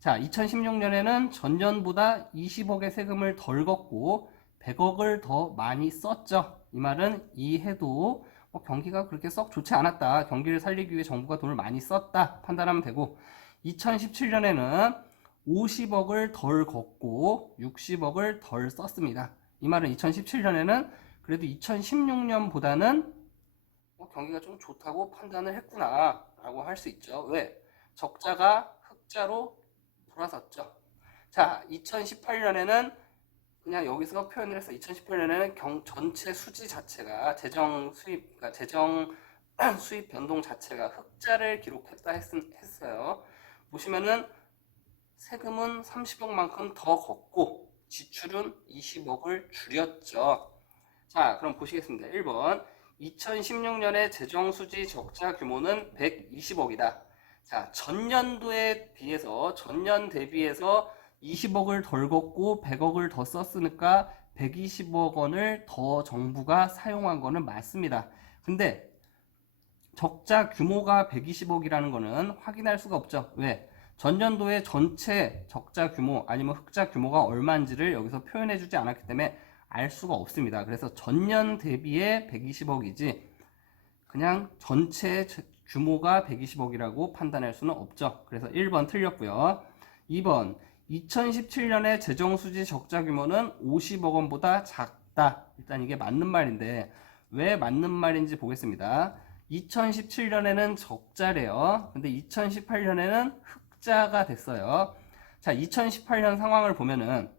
자, 2016년에는 전년보다 20억의 세금을 덜 걷고 100억을 더 많이 썼죠. 이 말은 이 해도 경기가 그렇게 썩 좋지 않았다. 경기를 살리기 위해 정부가 돈을 많이 썼다. 판단하면 되고 2017년에는 50억을 덜 걷고 60억을 덜 썼습니다. 이 말은 2017년에는 그래도 2016년보다는 경기가 좀 좋다고 판단을 했구나 라고 할 수 있죠. 왜? 적자가 흑자로 돌아섰죠. 자, 2018년에는 그냥 여기서 표현을 해서 2018년에는 전체 수지 자체가 재정 수입, 그러니까 재정 수입 변동 자체가 흑자를 기록했다 했어요. 보시면은 세금은 30억만큼 더 걷고 지출은 20억을 줄였죠. 자, 그럼 보시겠습니다. 1번 2016년의 재정수지 적자 규모는 120억이다. 자, 전년도에 비해서 전년 대비해서 20억을 덜 걷고 100억을 더 썼으니까 120억 원을 더 정부가 사용한 거는 맞습니다. 근데 적자 규모가 120억이라는 거는 확인할 수가 없죠. 왜? 전년도의 전체 적자 규모 아니면 흑자 규모가 얼마인지를 여기서 표현해 주지 않았기 때문에 알 수가 없습니다. 그래서 전년 대비에 120억이지 그냥 전체 규모가 120억이라고 판단할 수는 없죠. 그래서 1번 틀렸고요. 2번 2017년의 재정수지 적자 규모는 50억 원보다 작다. 일단 이게 맞는 말인데 왜 맞는 말인지 보겠습니다. 2017년에는 적자래요. 근데 2018년에는 흑자가 됐어요. 자, 2018년 상황을 보면은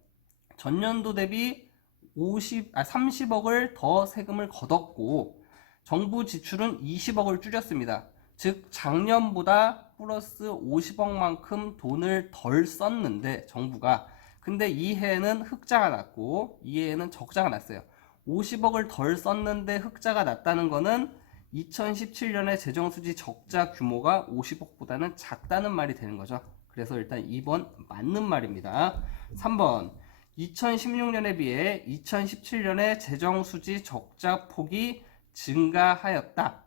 전년도 대비 30억을 더 세금을 걷었고 정부 지출은 20억을 줄였습니다. 즉 작년보다 플러스 50억만큼 돈을 덜 썼는데 정부가, 근데 이 해에는 흑자가 났고 이 해에는 적자가 났어요. 50억을 덜 썼는데 흑자가 났다는 거는 2017년에 재정수지 적자 규모가 50억보다는 작다는 말이 되는 거죠. 그래서 일단 2번 맞는 말입니다. 3번 2016년에 비해 2017년에 재정수지 적자 폭이 증가하였다.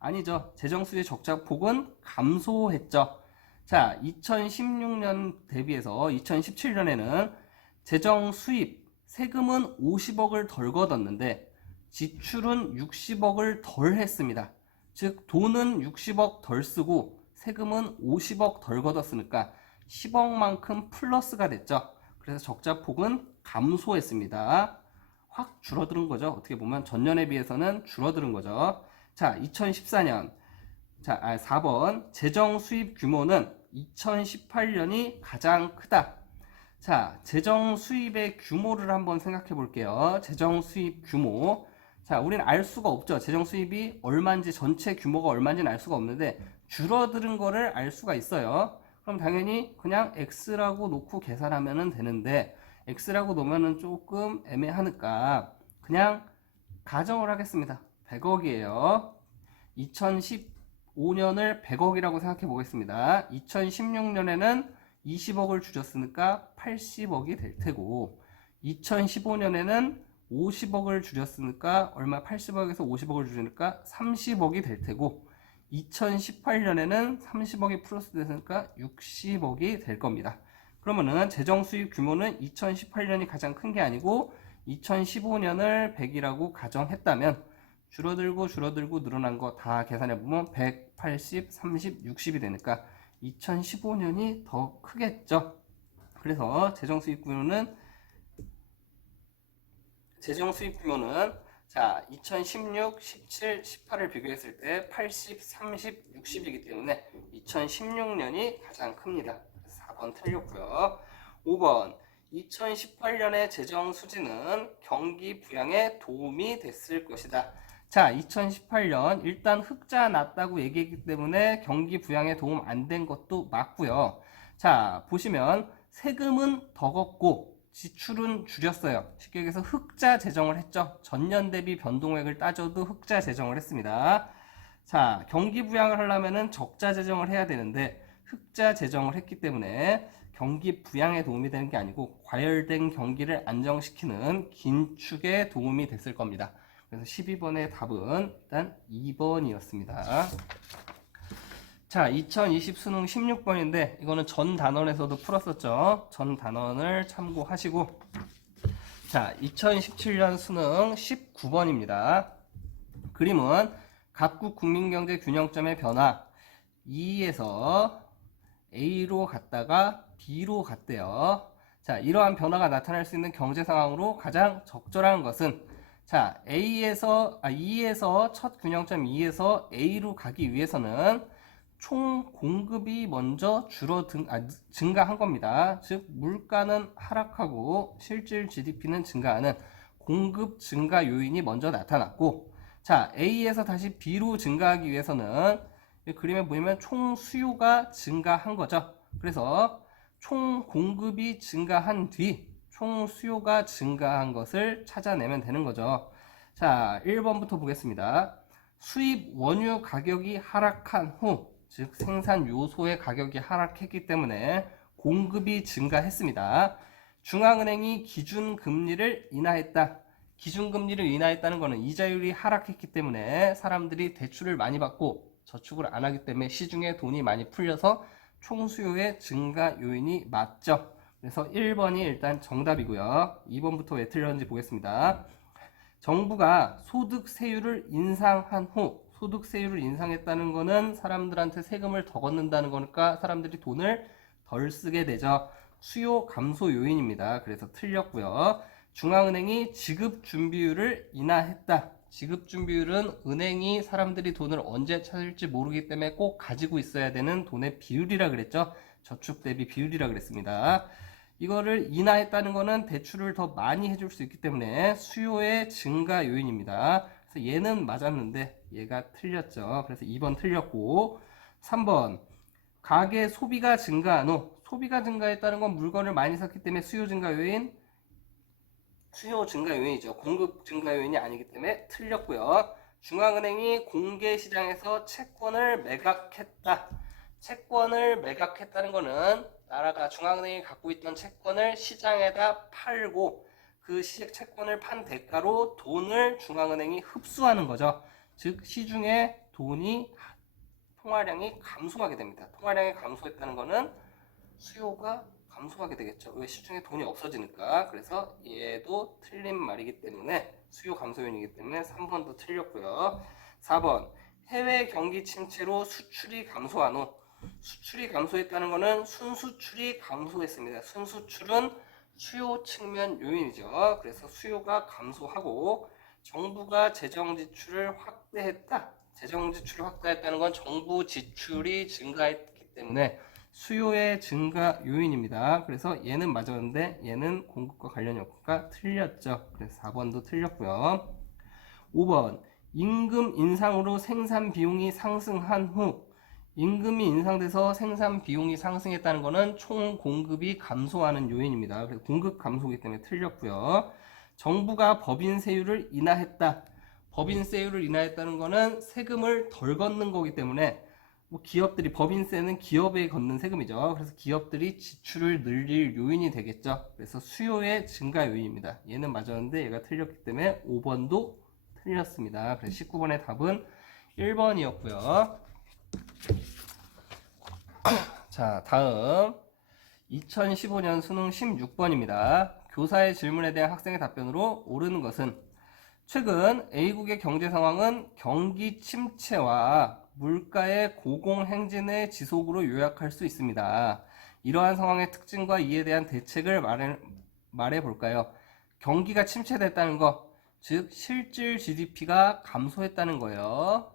아니죠. 재정수지 적자 폭은 감소했죠. 자, 2016년 대비해서 2017년에는 재정 수입, 세금은 50억을 덜 걷었는데 지출은 60억을 덜 했습니다. 즉 돈은 60억 덜 쓰고 세금은 50억 덜 걷었으니까 10억만큼 플러스가 됐죠. 그래서 적자 폭은 감소했습니다. 확 줄어드는 거죠. 어떻게 보면 전년에 비해서는 줄어드는 거죠. 자, 2014년. 자, 4번. 재정 수입 규모는 2018년이 가장 크다. 자, 재정 수입의 규모를 한번 생각해 볼게요. 재정 수입 규모. 자, 우리는 알 수가 없죠. 재정 수입이 얼마인지, 전체 규모가 얼마인지는 알 수가 없는데 줄어드는 거를 알 수가 있어요. 그럼 당연히 그냥 X라고 놓고 계산하면 되는데 X라고 놓으면 조금 애매하니까 그냥 가정을 하겠습니다. 100억이에요. 2015년을 100억이라고 생각해 보겠습니다. 2016년에는 20억을 줄였으니까 80억이 될 테고 2015년에는 50억을 줄였으니까 얼마, 80억에서 50억을 줄이니까 30억이 될 테고 2018년에는 30억이 플러스 됐으니까 60억이 될 겁니다. 그러면은 재정 수입 규모는 2018년이 가장 큰 게 아니고 2015년을 100이라고 가정했다면 줄어들고 늘어난 거 다 계산해 보면 100, 80, 30, 60이 되니까 2015년이 더 크겠죠. 그래서 재정 수입 규모는 자, 2016, 17, 18을 비교했을 때 80, 30, 60이기 때문에 2016년이 가장 큽니다. 4번 틀렸고요. 5번 2018년의 재정 수지는 경기 부양에 도움이 됐을 것이다. 자, 2018년 일단 흑자 났다고 얘기했기 때문에 경기 부양에 도움 안 된 것도 맞고요. 자, 보시면 세금은 더 걷고 지출은 줄였어요. 쉽게 얘기해서 흑자 재정을 했죠. 전년 대비 변동액을 따져도 흑자 재정을 했습니다. 자, 경기 부양을 하려면 적자 재정을 해야 되는데 흑자 재정을 했기 때문에 경기 부양에 도움이 되는 게 아니고 과열된 경기를 안정시키는 긴축에 도움이 됐을 겁니다. 그래서 12번의 답은 일단 2번이었습니다. 자, 2020 수능 16번인데 이거는 전 단원에서도 풀었었죠. 전 단원을 참고하시고, 자, 2017년 수능 19번입니다. 그림은 각국 국민경제 균형점의 변화 2에서 A로 갔다가 B로 갔대요. 자, 이러한 변화가 나타날 수 있는 경제 상황으로 가장 적절한 것은, 자, 2에서 첫 균형점 2에서 A로 가기 위해서는 총 공급이 먼저 증가한 겁니다. 즉 물가는 하락하고 실질 GDP는 증가하는 공급 증가 요인이 먼저 나타났고, 자, A에서 다시 B로 증가하기 위해서는 이 그림에 보이면 총 수요가 증가한 거죠. 그래서 총 공급이 증가한 뒤 총 수요가 증가한 것을 찾아내면 되는 거죠. 자, 1번부터 보겠습니다. 수입 원유 가격이 하락한 후, 즉 생산 요소의 가격이 하락했기 때문에 공급이 증가했습니다. 중앙은행이 기준금리를 인하했다. 기준금리를 인하했다는 것은 이자율이 하락했기 때문에 사람들이 대출을 많이 받고 저축을 안 하기 때문에 시중에 돈이 많이 풀려서 총수요의 증가 요인이 맞죠. 그래서 1번이 일단 정답이고요. 2번부터 왜 틀렸는지 보겠습니다. 정부가 소득세율을 인상한 후, 소득세율을 인상했다는 거는 사람들한테 세금을 더 걷는다는 거니까 사람들이 돈을 덜 쓰게 되죠. 수요 감소 요인입니다. 그래서 틀렸고요. 중앙은행이 지급준비율을 인하했다. 지급준비율은 은행이 사람들이 돈을 언제 찾을지 모르기 때문에 꼭 가지고 있어야 되는 돈의 비율이라 그랬죠. 저축 대비 비율이라 그랬습니다. 이거를 인하했다는 거는 대출을 더 많이 해줄 수 있기 때문에 수요의 증가 요인입니다. 그래서 얘는 맞았는데 얘가 틀렸죠. 그래서 2번 틀렸고, 3번 가계 소비가 증가한 후, 소비가 증가했다는 건 물건을 많이 샀기 때문에 수요 증가 요인, 수요 증가 요인이죠. 공급 증가 요인이 아니기 때문에 틀렸고요. 중앙은행이 공개시장에서 채권을 매각했다. 채권을 매각했다는 거는 나라가 중앙은행이 갖고 있던 채권을 시장에다 팔고 그 채권을 판 대가로 돈을 중앙은행이 흡수하는 거죠. 즉 시중에 돈이 통화량이 감소하게 됩니다. 통화량이 감소했다는 거는 수요가 감소하게 되겠죠. 왜? 시중에 돈이 없어지니까. 그래서 얘도 틀린 말이기 때문에 수요 감소 요인이기 때문에 3번도 틀렸고요. 4번 해외 경기 침체로 수출이 감소한 후, 수출이 감소했다는 거는 순수출이 감소했습니다. 순수출은 수요 측면 요인이죠. 그래서 수요가 감소하고 정부가 재정 지출을 확대했다. 재정 지출을 확대했다는 건 정부 지출이 증가했기 때문에 수요의 증가 요인입니다. 그래서 얘는 맞았는데 얘는 공급과 관련이 없으니까 틀렸죠. 그래서 4번도 틀렸고요. 5번 임금 인상으로 생산 비용이 상승한 후, 임금이 인상돼서 생산 비용이 상승했다는 것은 총 공급이 감소하는 요인입니다. 그래서 공급 감소이기 때문에 틀렸고요. 정부가 법인세율을 인하했다. 법인세율을 인하했다는 것은 세금을 덜 걷는 거기 때문에 기업들이, 법인세는 기업에 걷는 세금이죠. 그래서 기업들이 지출을 늘릴 요인이 되겠죠. 그래서 수요의 증가 요인입니다. 얘는 맞았는데 얘가 틀렸기 때문에 5번도 틀렸습니다. 그래서 19번의 답은 1번이었고요. 자, 다음 2015년 수능 16번입니다. 교사의 질문에 대한 학생의 답변으로 옳은 것은 최근 A국의 경제 상황은 경기 침체와 물가의 고공행진의 지속으로 요약할 수 있습니다. 이러한 상황의 특징과 이에 대한 대책을 말해 볼까요? 경기가 침체됐다는 것, 즉 실질 GDP가 감소했다는 거예요.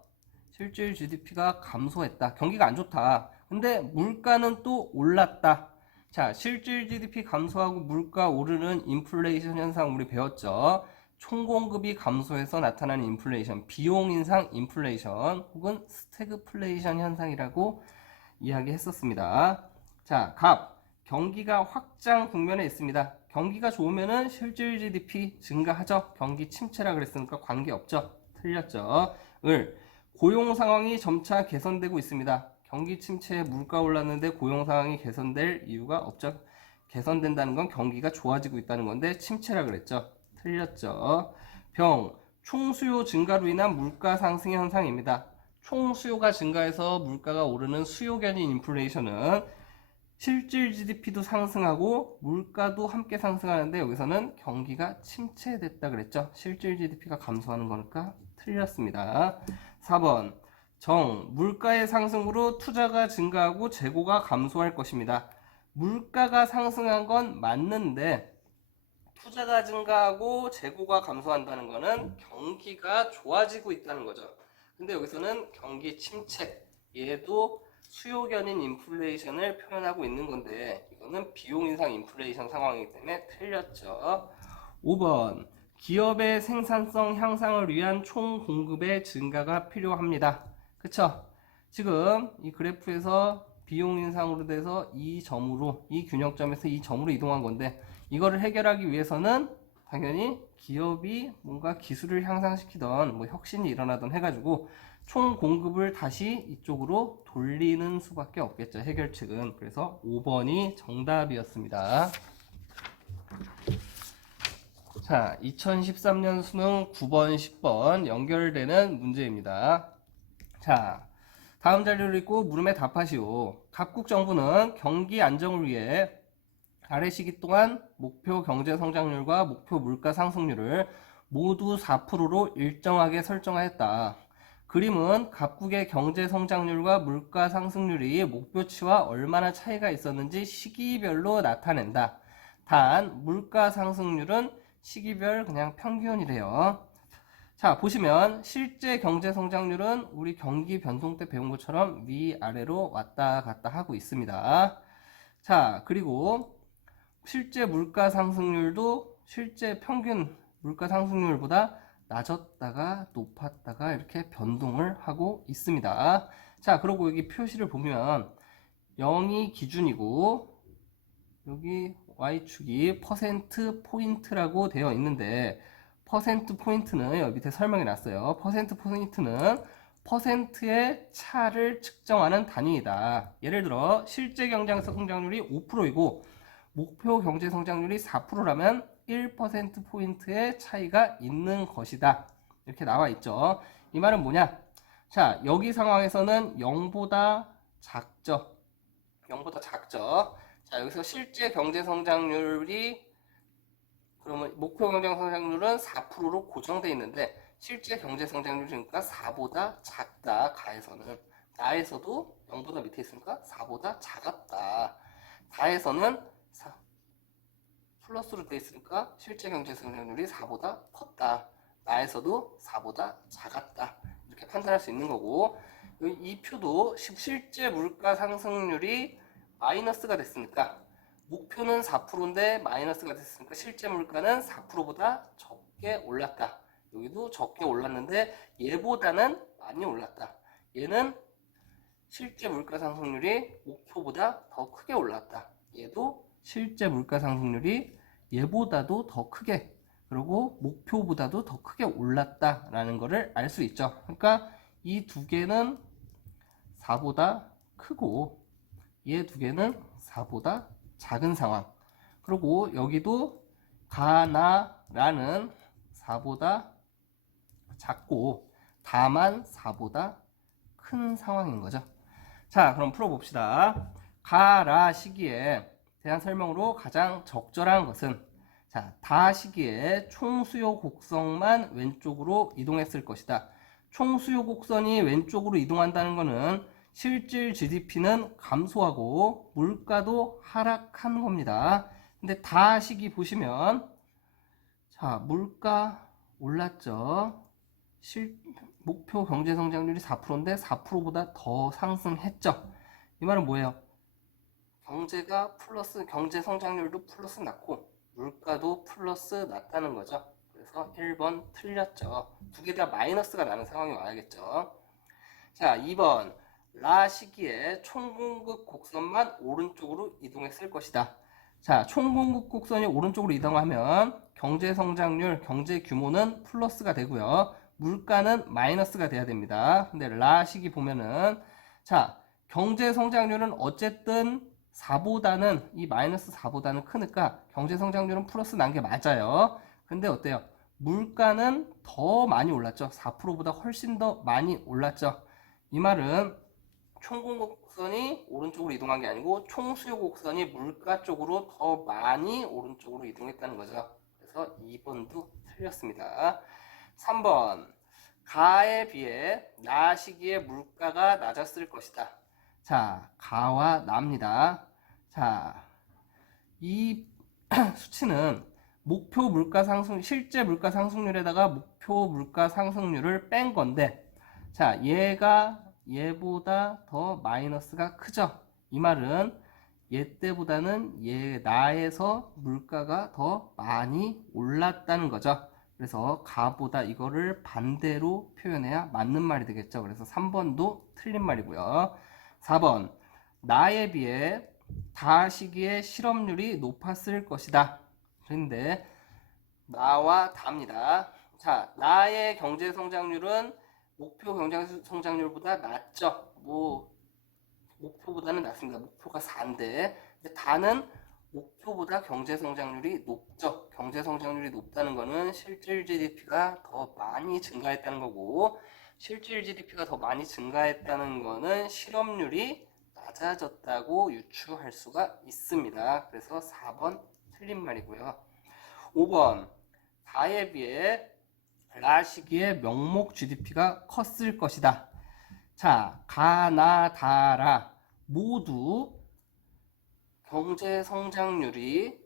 실질 GDP가 감소했다. 경기가 안 좋다. 근데 물가는 또 올랐다. 자, 실질 GDP 감소하고 물가 오르는 인플레이션 현상 우리 배웠죠. 총공급이 감소해서 나타나는 인플레이션, 비용 인상 인플레이션 혹은 스태그플레이션 현상이라고 이야기했었습니다. 자, 경기가 확장 국면에 있습니다. 경기가 좋으면은 실질 GDP 증가하죠. 경기 침체라 그랬으니까 관계없죠. 틀렸죠. 고용 상황이 점차 개선되고 있습니다. 경기 침체에 물가 올랐는데 고용 상황이 개선될 이유가 없죠. 개선된다는 건 경기가 좋아지고 있다는 건데 침체라 그랬죠. 틀렸죠. 총수요 증가로 인한 물가 상승 현상입니다. 총수요가 증가해서 물가가 오르는 수요견인 인플레이션은 실질 GDP도 상승하고 물가도 함께 상승하는데 여기서는 경기가 침체됐다 그랬죠. 실질 GDP가 감소하는 거니까 틀렸습니다. 4번 물가의 상승으로 투자가 증가하고 재고가 감소할 것입니다. 물가가 상승한 건 맞는데 투자가 증가하고 재고가 감소한다는 것은 경기가 좋아지고 있다는 거죠. 근데 여기서는 경기 침체, 얘도 수요견인 인플레이션을 표현하고 있는 건데 이거는 비용 인상 인플레이션 상황이기 때문에 틀렸죠. 5번 기업의 생산성 향상을 위한 총 공급의 증가가 필요합니다. 그쵸? 지금 이 그래프에서 비용 인상으로 돼서 이 점으로, 이 균형점에서 이 점으로 이동한 건데 이거를 해결하기 위해서는 당연히 기업이 뭔가 기술을 향상시키던 뭐 혁신이 일어나던 해가지고 총 공급을 다시 이쪽으로 돌리는 수밖에 없겠죠. 해결책은. 그래서 5번이 정답이었습니다. 자, 2013년 수능 9번, 10번 연결되는 문제입니다. 자, 다음 자료를 읽고 물음에 답하시오. 각국 정부는 경기 안정을 위해 아래 시기 동안 목표 경제 성장률과 목표 물가 상승률을 모두 4%로 일정하게 설정하였다. 그림은 각국의 경제 성장률과 물가 상승률이 목표치와 얼마나 차이가 있었는지 시기별로 나타낸다. 단 물가 상승률은 시기별 그냥 평균이래요. 자, 보시면 실제 경제 성장률은 우리 경기 변동 때 배운 것처럼 위아래로 왔다 갔다 하고 있습니다. 자, 그리고 실제 물가 상승률도 실제 평균 물가 상승률보다 낮았다가 높았다가 이렇게 변동을 하고 있습니다. 자, 그리고 여기 표시를 보면 0이 기준이고 여기 Y축이 퍼센트 포인트라고 되어 있는데 퍼센트 포인트는 여기 밑에 설명해 놨어요. 퍼센트 포인트는 퍼센트의 차를 측정하는 단위이다. 예를 들어 실제 경제 성장률이 5%이고 목표 경제 성장률이 4%라면 1% 포인트의 차이가 있는 것이다. 이렇게 나와 있죠. 이 말은 뭐냐? 자, 여기 상황에서는 0보다 작죠. 0보다 작죠. 자, 여기서 실제 경제 성장률이 그러면 목표 경제 성장률은 4%로 고정되어 있는데 실제 경제 성장률이니까 4보다 작다. 가에서는 나에서도 0보다 밑에 있으니까 4보다 작았다. 다에서는 플러스로 되어 있으니까 실제 경제 성장률이 4보다 컸다. 나에서도 4보다 작았다. 이렇게 판단할 수 있는 거고 이 표도 실제 물가 상승률이 마이너스가 됐으니까 목표는 4%인데 마이너스가 됐으니까 실제 물가는 4%보다 적게 올랐다. 여기도 적게 올랐는데 얘보다는 많이 올랐다. 얘는 실제 물가 상승률이 목표보다 더 크게 올랐다. 얘도 실제 물가 상승률이 얘보다도 더 크게 그리고 목표보다도 더 크게 올랐다라는 것을 알 수 있죠. 그러니까 이 두 개는 4보다 크고 얘 두 개는 4보다 작은 상황. 그리고 여기도 가나라는 4보다 작고 다만 4보다 큰 상황인 거죠. 자, 그럼 풀어봅시다. 가라 시기에 대한 설명으로 가장 적절한 것은 자, 다 시기에 총수요 곡선만 왼쪽으로 이동했을 것이다. 총수요 곡선이 왼쪽으로 이동한다는 것은 실질 GDP는 감소하고 물가도 하락한 겁니다. 근데 다 시기 보시면 자, 물가 올랐죠. 목표 경제 성장률이 4%인데 4%보다 더 상승했죠. 이 말은 뭐예요? 경제가 플러스, 경제 성장률도 플러스 났고 물가도 플러스 났다는 거죠. 그래서 1번 틀렸죠. 두 개 다 마이너스가 나는 상황이 와야겠죠. 자, 2번 라 시기에 총공급 곡선만 오른쪽으로 이동했을 것이다. 자, 총공급 곡선이 오른쪽으로 이동하면 경제 성장률, 경제 규모는 플러스가 되고요. 물가는 마이너스가 돼야 됩니다. 근데 라 시기 보면은 자, 경제 성장률은 어쨌든 4보다는 이 마이너스 4보다는 크니까 경제 성장률은 플러스 난 게 맞아요. 근데 어때요? 물가는 더 많이 올랐죠. 4%보다 훨씬 더 많이 올랐죠. 이 말은 총공급 곡선이 오른쪽으로 이동한 게 아니고 총수요 곡선이 물가 쪽으로 더 많이 오른쪽으로 이동했다는 거죠. 그래서 2번도 틀렸습니다. 3번 가에 비해 나 시기에 물가가 낮았을 것이다. 자, 가와 나입니다. 자, 이 수치는 목표 물가 상승, 실제 물가 상승률에다가 목표 물가 상승률을 뺀 건데, 자, 얘보다 더 마이너스가 크죠. 이 말은 얘 때보다는 나에서 물가가 더 많이 올랐다는 거죠. 그래서 가보다 이거를 반대로 표현해야 맞는 말이 되겠죠. 그래서 3번도 틀린 말이고요. 4번 나에 비해 다 시기에 실업률이 높았을 것이다. 그런데 나와 다입니다. 자, 나의 경제 성장률은 목표 경제 성장률보다 낮죠. 목표보다는 낮습니다. 목표가 4인데 다는 목표보다 경제 성장률이 높죠. 경제 성장률이 높다는 것은 실질 GDP가 더 많이 증가했다는 거고 실질 GDP가 더 많이 증가했다는 것은 실업률이 낮아졌다고 유추할 수가 있습니다. 그래서 4번 틀린 말이고요. 5번 다에 비해 라 시기에 명목 GDP가 컸을 것이다. 자, 가나 다라 모두 경제 성장률이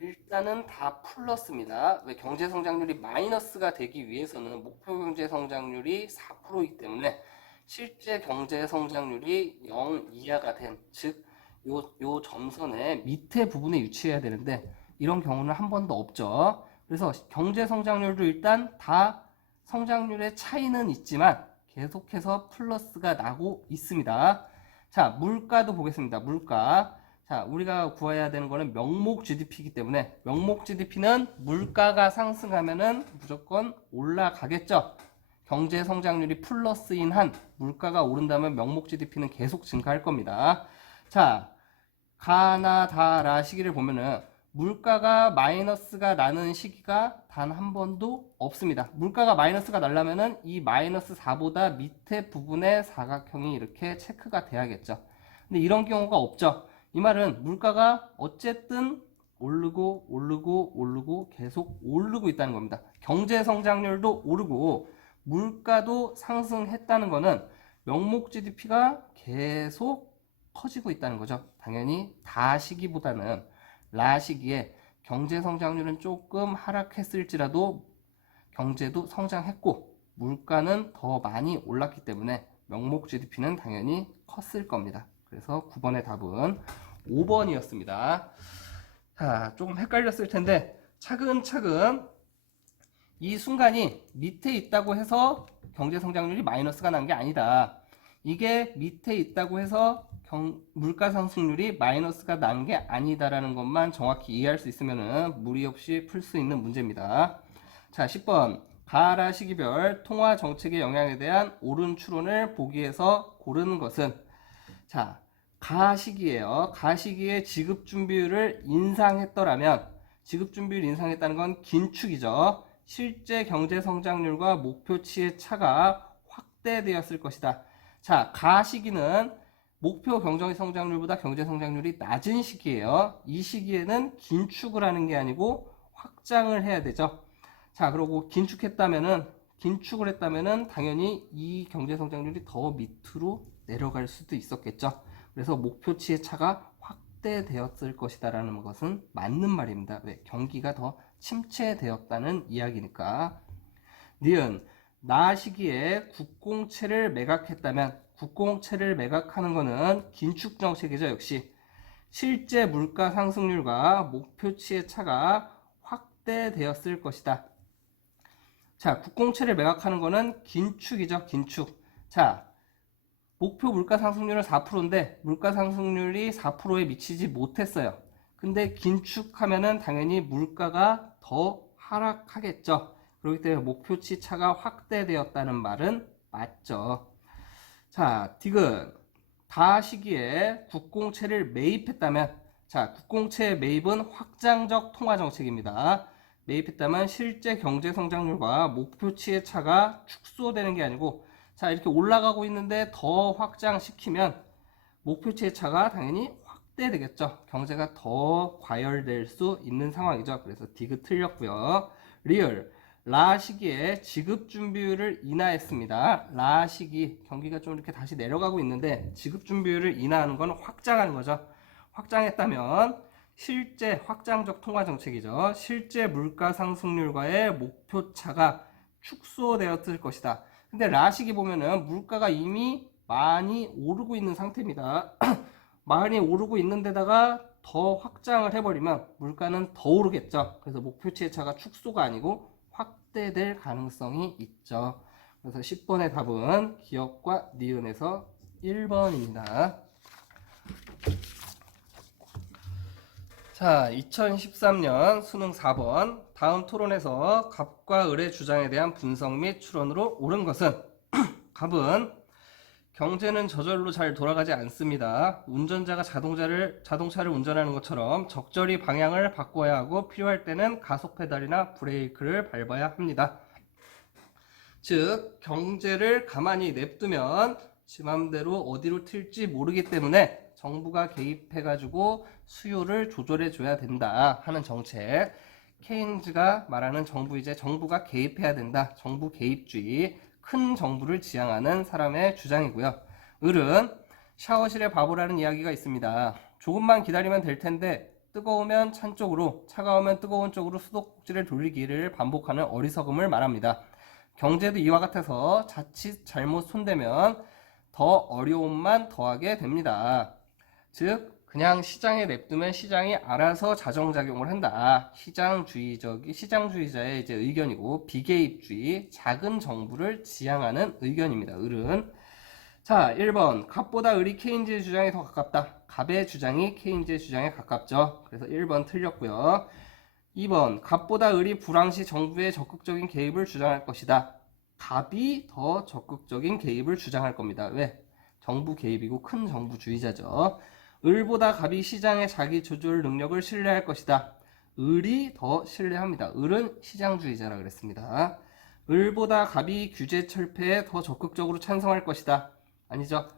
일단은 다 플러스입니다. 왜 경제 성장률이 마이너스가 되기 위해서는 목표 경제 성장률이 4%이기 때문에 실제 경제 성장률이 0 이하가 된, 즉, 요 점선의 밑에 부분에 위치해야 되는데 이런 경우는 한 번도 없죠. 그래서 경제 성장률도 일단 다 성장률의 차이는 있지만 계속해서 플러스가 나고 있습니다. 자, 물가도 보겠습니다. 물가. 자, 우리가 구해야 되는 거는 명목 GDP이기 때문에 명목 GDP는 물가가 상승하면은 무조건 올라가겠죠. 경제 성장률이 플러스인 한 물가가 오른다면 명목 GDP는 계속 증가할 겁니다. 자, 가나다라 시기를 보면은 물가가 마이너스가 나는 시기가 단 한 번도 없습니다. 물가가 마이너스가 나려면은 이 마이너스 4보다 밑에 부분의 사각형이 이렇게 체크가 돼야겠죠. 근데 이런 경우가 없죠. 이 말은 물가가 어쨌든 오르고 계속 오르고 있다는 겁니다. 경제 성장률도 오르고 물가도 상승했다는 거는 명목 GDP가 계속 커지고 있다는 거죠. 당연히 다 시기보다는 라 시기에 경제 성장률은 조금 하락했을지라도 경제도 성장했고 물가는 더 많이 올랐기 때문에 명목 GDP는 당연히 컸을 겁니다. 그래서 9번의 답은 5번이었습니다. 자, 조금 헷갈렸을 텐데 차근차근 이 순간이 밑에 있다고 해서 경제 성장률이 마이너스가 난 게 아니다. 이게 밑에 있다고 해서 물가 상승률이 마이너스가 난 게 아니다라는 것만 정확히 이해할 수 있으면 무리 없이 풀 수 있는 문제입니다. 자, 10번. 가라 시기별 통화 정책의 영향에 대한 옳은 추론을 보기에서 고르는 것은, 자, 가시기예요. 가시기에 지급준비율을 인상했더라면, 지급준비율 인상했다는 건 긴축이죠. 실제 경제 성장률과 목표치의 차가 확대되었을 것이다. 자, 가시기는 목표 경제 성장률보다 경제 성장률이 낮은 시기예요. 이 시기에는 긴축을 하는 게 아니고 확장을 해야 되죠. 자, 그리고 긴축을 했다면은 당연히 이 경제 성장률이 더 밑으로 내려갈 수도 있었겠죠. 그래서 목표치의 차가 확대되었을 것이다라는 것은 맞는 말입니다. 왜? 경기가 더 침체되었다는 이야기니까. 니은 나 시기에 국공채를 매각했다면, 국공채를 매각하는 것은 긴축 정책이죠. 역시 실제 물가 상승률과 목표치의 차가 확대되었을 것이다. 자, 국공채를 매각하는 것은 긴축이죠. 긴축. 자, 목표 물가 상승률은 4%인데 물가 상승률이 4%에 미치지 못했어요. 근데 긴축하면은 당연히 물가가 더 하락하겠죠. 그렇기 때문에 목표치 차가 확대되었다는 말은 맞죠. 자, 디귿. 다 시기에 국공채를 매입했다면, 자, 국공채 매입은 확장적 통화정책입니다. 매입했다면 실제 경제 성장률과 목표치의 차가 축소되는 게 아니고, 자, 이렇게 올라가고 있는데 더 확장시키면 목표치의 차가 당연히 확대되겠죠. 경제가 더 과열될 수 있는 상황이죠. 그래서 디귿 틀렸고요. 리얼. 라 시기에 지급 준비율을 인하했습니다. 라 시기 경기가 좀 이렇게 다시 내려가고 있는데 지급 준비율을 인하하는 건 확장하는 거죠. 확장했다면 실제 확장적 통화 정책이죠. 실제 물가 상승률과의 목표차가 축소되었을 것이다. 근데 라 시기 보면은 물가가 이미 많이 오르고 있는 상태입니다. 많이 오르고 있는데다가 더 확장을 해버리면 물가는 더 오르겠죠. 그래서 목표치의 차가 축소가 아니고 확대될 가능성이 있죠. 그래서 10번의 답은 기억과 니은에서 1번입니다. 자, 2013년 수능 4번. 다음 토론에서 갑과 을의 주장에 대한 분석 및 추론으로 옳은 것은 갑은 경제는 저절로 잘 돌아가지 않습니다. 운전자가 자동차를 운전하는 것처럼 적절히 방향을 바꿔야 하고 필요할 때는 가속 페달이나 브레이크를 밟아야 합니다. 즉, 경제를 가만히 냅두면 지 맘대로 어디로 튈지 모르기 때문에 정부가 개입해가지고 수요를 조절해줘야 된다 하는 정책. 케인즈가 말하는 정부가 개입해야 된다. 정부 개입주의. 큰 정부를 지향하는 사람의 주장이고요. 을은 샤워실의 바보라는 이야기가 있습니다. 조금만 기다리면 될 텐데 뜨거우면 찬 쪽으로, 차가우면 뜨거운 쪽으로 수도꼭지를 돌리기를 반복하는 어리석음을 말합니다. 경제도 이와 같아서 자칫 잘못 손대면 더 어려움만 더하게 됩니다. 즉 그냥 시장에 냅두면 시장이 알아서 자정작용을 한다. 시장주의자의 이제 의견이고, 비개입주의, 작은 정부를 지향하는 의견입니다. 을은. 자, 1번. 갑보다 을이 케인즈의 주장에 더 가깝다. 갑의 주장이 케인즈의 주장에 가깝죠. 그래서 1번 틀렸고요. 2번. 갑보다 을이 불황시 정부의 적극적인 개입을 주장할 것이다. 갑이 더 적극적인 개입을 주장할 겁니다. 왜? 정부 개입이고 큰 정부주의자죠. 을보다 갑이 시장의 자기 조절 능력을 신뢰할 것이다. 을이 더 신뢰합니다. 을은 시장주의자라 그랬습니다. 을보다 갑이 규제 철폐에 더 적극적으로 찬성할 것이다. 아니죠.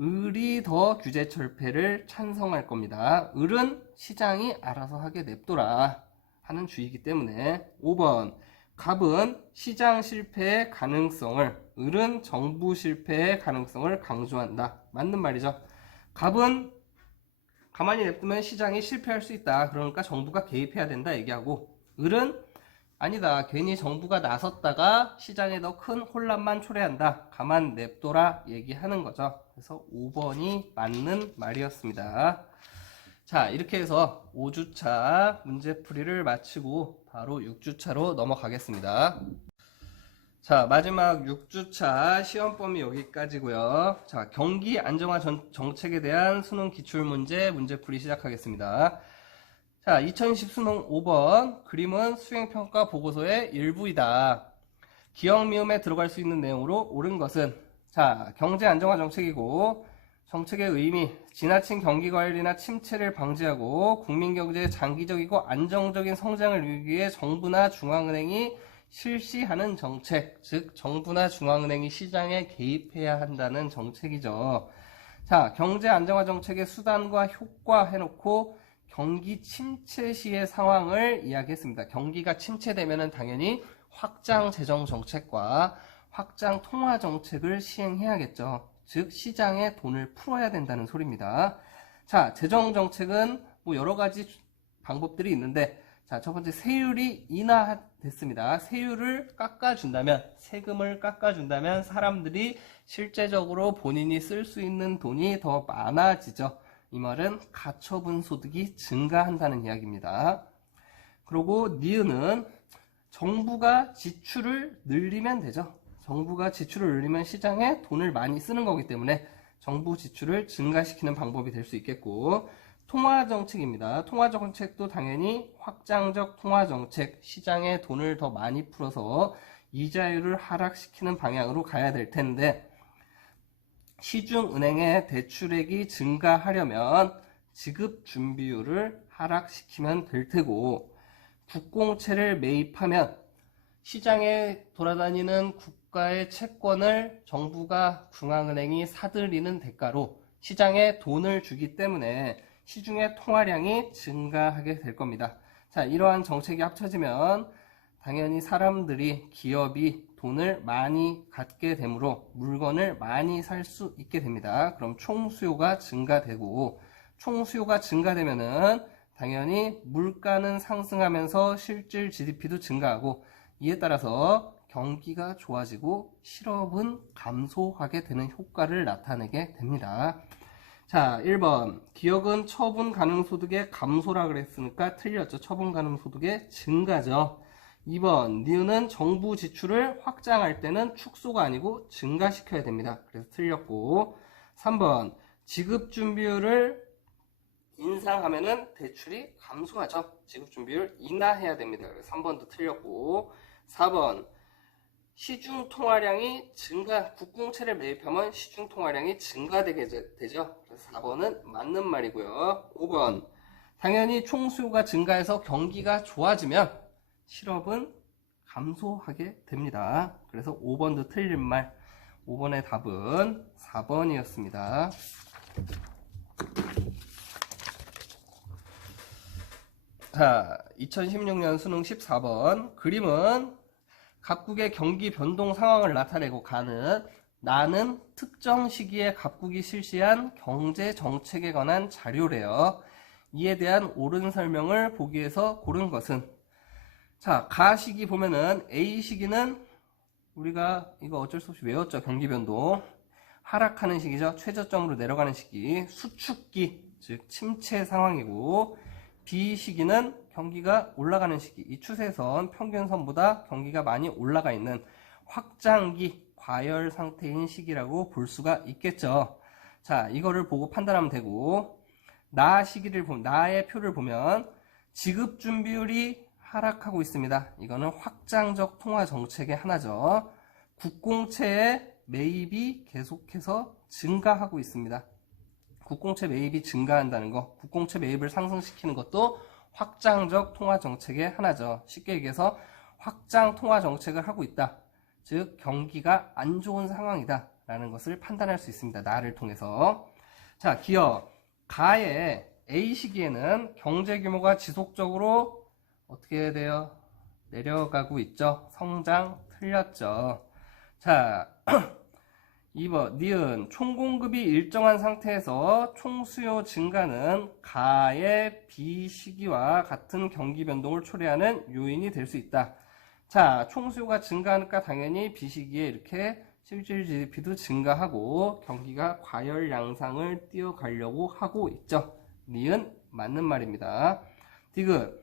을이 더 규제 철폐를 찬성할 겁니다. 을은 시장이 알아서 하게 냅둬라 하는 주의이기 때문에. 5번. 갑은 시장 실패의 가능성을, 을은 정부 실패의 가능성을 강조한다. 맞는 말이죠. 갑은 가만히 냅두면 시장이 실패할 수 있다. 그러니까 정부가 개입해야 된다 얘기하고, 을은 아니다. 괜히 정부가 나섰다가 시장에 더 큰 혼란만 초래한다. 가만 냅둬라 얘기하는 거죠. 그래서 5번이 맞는 말이었습니다. 자, 이렇게 해서 5주차 문제풀이를 마치고 바로 6주차로 넘어가겠습니다. 자, 마지막 6주차 시험 범위 여기까지고요. 자, 경기 안정화 정책에 대한 수능 기출문제 문제풀이 시작하겠습니다. 자, 2010 수능 5번. 그림은 수행평가 보고서의 일부이다. 기억 미음에 들어갈 수 있는 내용으로 옳은 것은, 자, 경제 안정화 정책이고, 정책의 의미, 지나친 경기 과열이나 침체를 방지하고 국민 경제의 장기적이고 안정적인 성장을 이루기 위해 정부나 중앙은행이 실시하는 정책, 즉 정부나 중앙은행이 시장에 개입해야 한다는 정책이죠. 자, 경제 안정화 정책의 수단과 효과 해놓고 경기 침체 시의 상황을 이야기했습니다. 경기가 침체되면은 당연히 확장 재정 정책과 확장 통화 정책을 시행해야겠죠. 즉 시장에 돈을 풀어야 된다는 소리입니다. 자, 재정 정책은 뭐 여러 가지 방법들이 있는데, 자, 첫 번째 세율이 인하됐습니다. 세율을 깎아준다면, 세금을 깎아준다면 사람들이 실제적으로 본인이 쓸 수 있는 돈이 더 많아지죠. 이 말은 가처분 소득이 증가한다는 이야기입니다. 그리고 니은은 정부가 지출을 늘리면 되죠. 정부가 지출을 늘리면 시장에 돈을 많이 쓰는 거기 때문에 정부 지출을 증가시키는 방법이 될 수 있겠고, 통화정책입니다. 통화정책도 당연히 확장적 통화정책, 시장에 돈을 더 많이 풀어서 이자율을 하락시키는 방향으로 가야 될 텐데, 시중은행의 대출액이 증가하려면 지급준비율을 하락시키면 될 테고, 국공채를 매입하면 시장에 돌아다니는 국가의 채권을 정부가 중앙은행이 사들이는 대가로 시장에 돈을 주기 때문에 시중의 통화량이 증가하게 될 겁니다. 자, 이러한 정책이 합쳐지면 당연히 사람들이, 기업이 돈을 많이 갖게 되므로 물건을 많이 살 수 있게 됩니다. 그럼 총수요가 증가되고, 총수요가 증가되면은 당연히 물가는 상승하면서 실질 GDP도 증가하고, 이에 따라서 경기가 좋아지고 실업은 감소하게 되는 효과를 나타내게 됩니다. 자, 1번. 기억은 처분 가능 소득의 감소라 그랬으니까 틀렸죠. 처분 가능 소득의 증가죠. 2번. 니은은 정부 지출을 확장할 때는 축소가 아니고 증가시켜야 됩니다. 그래서 틀렸고. 3번. 지급 준비율을 인상하면은 대출이 감소하죠. 지급 준비율 인하해야 됩니다. 그래서 3번도 틀렸고. 4번. 시중 통화량이 국공채를 매입하면 시중 통화량이 증가되게 되죠. 그래서 4번은 맞는 말이고요. 5번. 당연히 총수요가 증가해서 경기가 좋아지면 실업은 감소하게 됩니다. 그래서 5번도 틀린 말. 5번의 답은 4번이었습니다. 자, 2016년 수능 14번. 그림은 각국의 경기 변동 상황을 나타내고 나는 특정 시기에 각국이 실시한 경제 정책에 관한 자료래요. 이에 대한 옳은 설명을 보기 위해서 고른 것은, 자, 가시기 보면은 A 시기는 우리가 이거 어쩔 수 없이 외웠죠. 경기변동. 하락하는 시기죠. 최저점으로 내려가는 시기. 수축기, 즉 침체 상황이고, B 시기는 경기가 올라가는 시기. 이 추세선, 평균선보다 경기가 많이 올라가 있는 확장기, 과열 상태인 시기라고 볼 수가 있겠죠. 자, 이거를 보고 판단하면 되고, 나의 표를 보면 지급 준비율이 하락하고 있습니다. 이거는 확장적 통화 정책의 하나죠. 국공채의 매입이 계속해서 증가하고 있습니다. 국공채 매입이 증가한다는 거, 국공채 매입을 상승시키는 것도 확장적 통화 정책의 하나죠. 쉽게 얘기해서 확장 통화 정책을 하고 있다. 즉 경기가 안 좋은 상황이다 라는 것을 판단할 수 있습니다. 나를 통해서. 자, 기어 가의 A 시기에는 경제 규모가 지속적으로 어떻게 돼요? 내려가고 있죠. 성장 틀렸죠. 자, 2번 니은 총공급이 일정한 상태에서 총수요 증가는 가의 B 시기와 같은 경기 변동을 초래하는 요인이 될 수 있다. 자, 총수요가 증가하니까 당연히 B 시기에 이렇게 실질 GDP도 증가하고 경기가 과열 양상을 띄어가려고 하고 있죠. 니은 맞는 말입니다. 디귿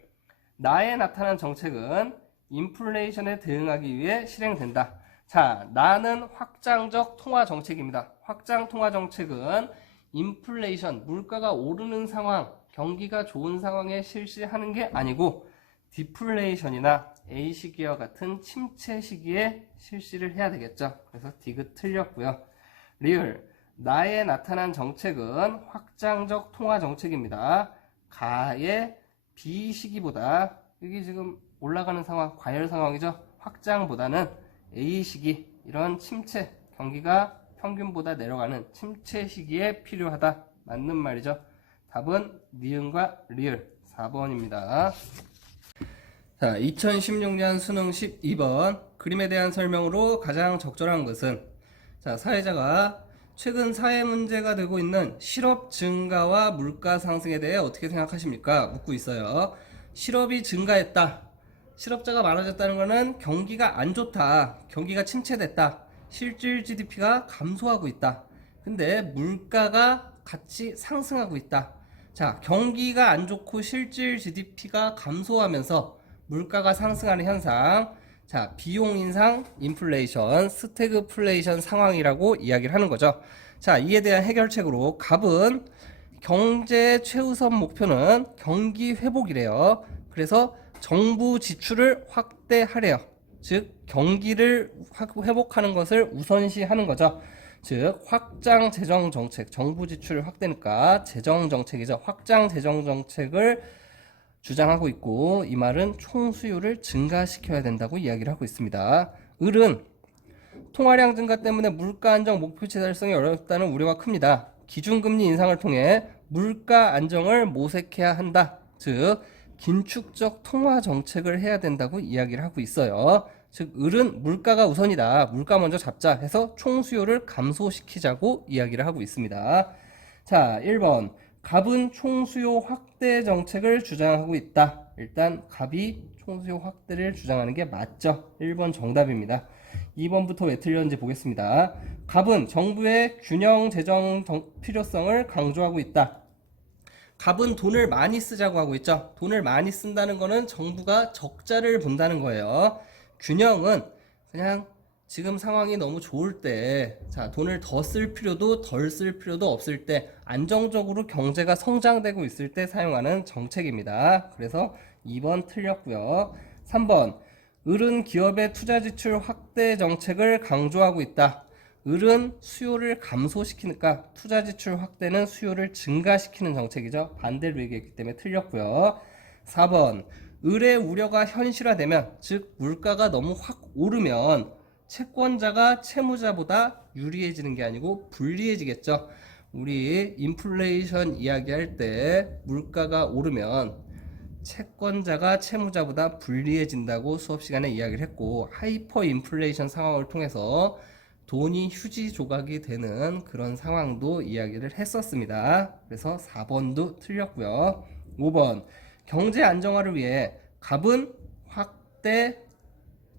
나에 나타난 정책은 인플레이션에 대응하기 위해 실행된다. 자, 나는 확장적 통화 정책입니다. 확장 통화 정책은 인플레이션, 물가가 오르는 상황, 경기가 좋은 상황에 실시하는 게 아니고 디플레이션이나 A 시기와 같은 침체 시기에 실시를 해야 되겠죠. 그래서 디귿 틀렸고요. 리을 나에 나타난 정책은 확장적 통화 정책입니다. 가의 B 시기보다 여기 지금 올라가는 상황, 과열 상황이죠. 확장보다는 A 시기, 이런 침체, 경기가 평균보다 내려가는 침체 시기에 필요하다. 맞는 말이죠. 답은 니은과 리을 4번입니다. 자, 2016년 수능 12번 그림에 대한 설명으로 가장 적절한 것은, 자, 사회자가 최근 사회 문제가 되고 있는 실업 증가와 물가 상승에 대해 어떻게 생각하십니까? 묻고 있어요. 실업이 증가했다. 실업자가 많아졌다는 것은 경기가 안 좋다. 경기가 침체됐다. 실질 GDP가 감소하고 있다. 근데 물가가 같이 상승하고 있다. 자, 경기가 안 좋고 실질 GDP가 감소하면서 물가가 상승하는 현상. 자, 비용 인상, 인플레이션, 스태그플레이션 상황이라고 이야기를 하는 거죠. 자, 이에 대한 해결책으로 갑은 경제 최우선 목표는 경기 회복이래요. 그래서 정부 지출을 확대하래요. 즉 경기를 회복하는 것을 우선시하는 거죠. 즉 확장 재정 정책, 정부 지출을 확대니까 재정 정책이죠. 확장 재정 정책을 주장하고 있고, 이 말은 총수요를 증가시켜야 된다고 이야기를 하고 있습니다. 을은 통화량 증가 때문에 물가 안정 목표치 달성이 어렵다는 우려가 큽니다. 기준금리 인상을 통해 물가 안정을 모색해야 한다. 즉 긴축적 통화 정책을 해야 된다고 이야기를 하고 있어요. 즉 을은 물가가 우선이다. 물가 먼저 잡자 해서 총수요를 감소시키자고 이야기를 하고 있습니다. 자, 1번 갑은 총수요 확대 정책을 주장하고 있다. 일단 갑이 총수요 확대를 주장하는 게 맞죠. 1번 정답입니다. 2번부터 왜 틀렸는지 보겠습니다. 갑은 정부의 균형 재정 필요성을 강조하고 있다. 갑은 돈을 많이 쓰자고 하고 있죠. 돈을 많이 쓴다는 거는 정부가 적자를 본다는 거예요. 균형은 그냥 지금 상황이 너무 좋을 때, 자, 돈을 더 쓸 필요도 덜 쓸 필요도 없을 때, 안정적으로 경제가 성장되고 있을 때 사용하는 정책입니다. 그래서 2번 틀렸고요. 3번 을은 기업의 투자 지출 확대 정책을 강조하고 있다. 을은 수요를 감소시키니까 투자 지출 확대는 수요를 증가시키는 정책이죠. 반대로 얘기했기 때문에 틀렸고요. 4번 을의 우려가 현실화되면, 즉 물가가 너무 확 오르면 채권자가 채무자보다 유리해지는 게 아니고 불리해지겠죠. 우리 인플레이션 이야기할 때 물가가 오르면 채권자가 채무자보다 불리해진다고 수업 시간에 이야기를 했고, 하이퍼 인플레이션 상황을 통해서 돈이 휴지 조각이 되는 그런 상황도 이야기를 했었습니다. 그래서 4번도 틀렸고요. 5번 경제 안정화를 위해 갑은 확대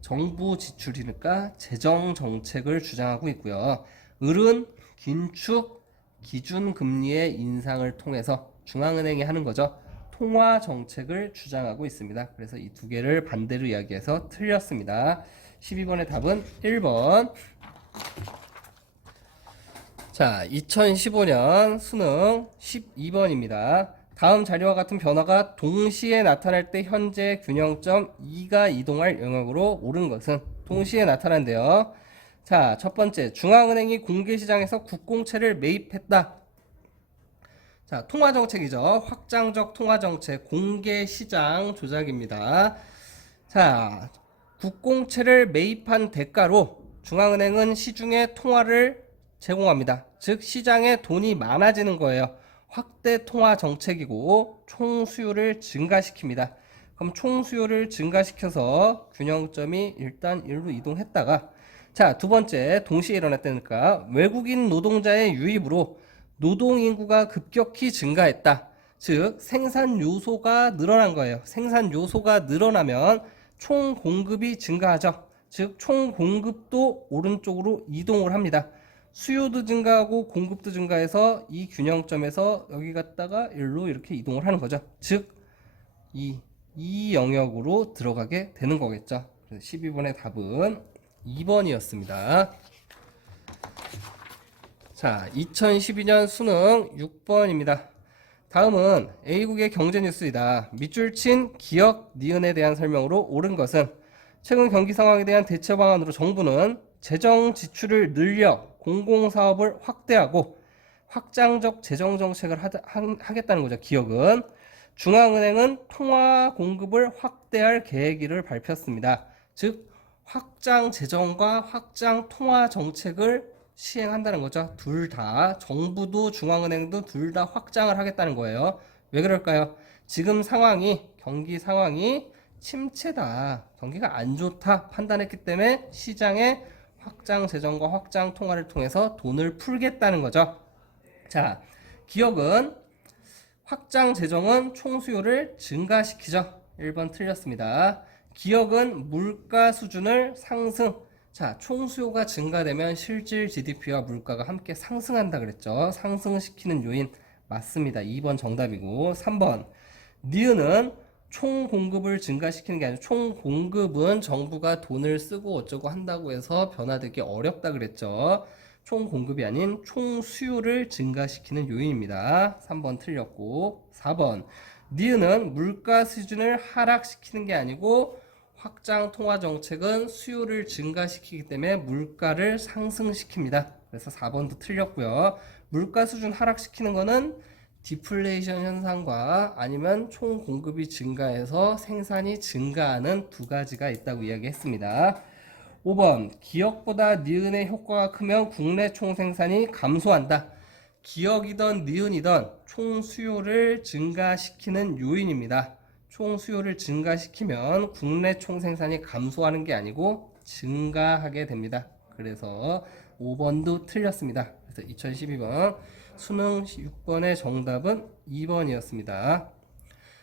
정부 지출이니까 재정 정책을 주장하고 있고요. 을은 긴축 기준금리의 인상을 통해서 중앙은행이 하는 거죠. 통화 정책을 주장하고 있습니다. 그래서 이 두 개를 반대로 이야기해서 틀렸습니다. 12번의 답은 1번. 자, 2015년 수능 12번입니다. 다음 자료와 같은 변화가 동시에 나타날 때 현재 균형점 2가 이동할 영역으로 오른 것은 동시에 나타난대요. 자, 첫 번째, 중앙은행이 공개시장에서 국공채를 매입했다. 자, 통화정책이죠. 확장적 통화정책, 공개시장 조작입니다. 자, 국공채를 매입한 대가로 중앙은행은 시중에 통화를 제공합니다. 즉, 시장에 돈이 많아지는 거예요. 확대 통화 정책이고 총 수요를 증가시킵니다. 그럼 총 수요를 증가시켜서 균형점이 일단 1로 이동했다가, 자, 두 번째, 동시에 일어났다니까 외국인 노동자의 유입으로 노동인구가 급격히 증가했다. 즉 생산 요소가 늘어난 거예요. 생산 요소가 늘어나면 총 공급이 증가하죠. 즉 총 공급도 오른쪽으로 이동을 합니다. 수요도 증가하고 공급도 증가해서 이 균형점에서 여기 갔다가 일로 이렇게 이동을 하는 거죠. 즉 이 영역으로 들어가게 되는 거겠죠. 그래서 12번의 답은 2번이었습니다. 자, 2012년 수능 6번입니다. 다음은 A국의 경제뉴스이다. 밑줄 친 기역, 니은에 대한 설명으로 옳은 것은 최근 경기 상황에 대한 대처 방안으로 정부는 재정 지출을 늘려 공공사업을 확대하고 확장적 재정 정책을 하겠다는 거죠. 기역은. 중앙은행은 통화 공급을 확대할 계획을 밝혔습니다. 즉 확장 재정과 확장 통화 정책을 시행한다는 거죠. 둘 다, 정부도 중앙은행도 둘 다 확장을 하겠다는 거예요. 왜 그럴까요? 지금 상황이, 경기 상황이 침체다, 경기가 안 좋다 판단했기 때문에 시장에 확장 재정과 확장 통화를 통해서 돈을 풀겠다는 거죠. 자, 기역은 확장 재정은 총수요를 증가시키죠. 1번 틀렸습니다. 기역은 물가 수준을 상승. 자, 총수요가 증가되면 실질 GDP와 물가가 함께 상승한다 그랬죠. 상승시키는 요인 맞습니다. 2번 정답이고, 3번 니은은 총 공급을 증가시키는 게 아니라 총 공급은 정부가 돈을 쓰고 어쩌고 한다고 해서 변화되기 어렵다 그랬죠. 총 공급이 아닌 총 수요를 증가시키는 요인입니다. 3번 틀렸고, 4번 니은은 물가 수준을 하락시키는 게 아니고 확장 통화 정책은 수요를 증가시키기 때문에 물가를 상승시킵니다. 그래서 4번도 틀렸고요. 물가 수준 하락시키는 거는 디플레이션 현상과 아니면 총 공급이 증가해서 생산이 증가하는 두 가지가 있다고 이야기했습니다. 5번 기역보다 니은의 효과가 크면 국내 총생산이 감소한다. 기역이든 니은이든 총 수요를 증가시키는 요인입니다. 총 수요를 증가시키면 국내 총생산이 감소하는 게 아니고 증가하게 됩니다. 그래서 5번도 틀렸습니다. 그래서 2012번 수능 6번의 정답은 2번이었습니다.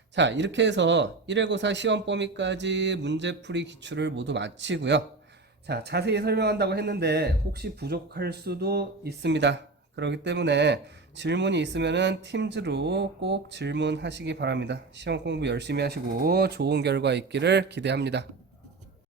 자, 이렇게 해서 1회고사 시험 범위까지 문제풀이 기출을 모두 마치고요. 자, 자세히 설명한다고 했는데 혹시 부족할 수도 있습니다. 그렇기 때문에 질문이 있으면은 팀즈로 꼭 질문하시기 바랍니다. 시험 공부 열심히 하시고 좋은 결과 있기를 기대합니다.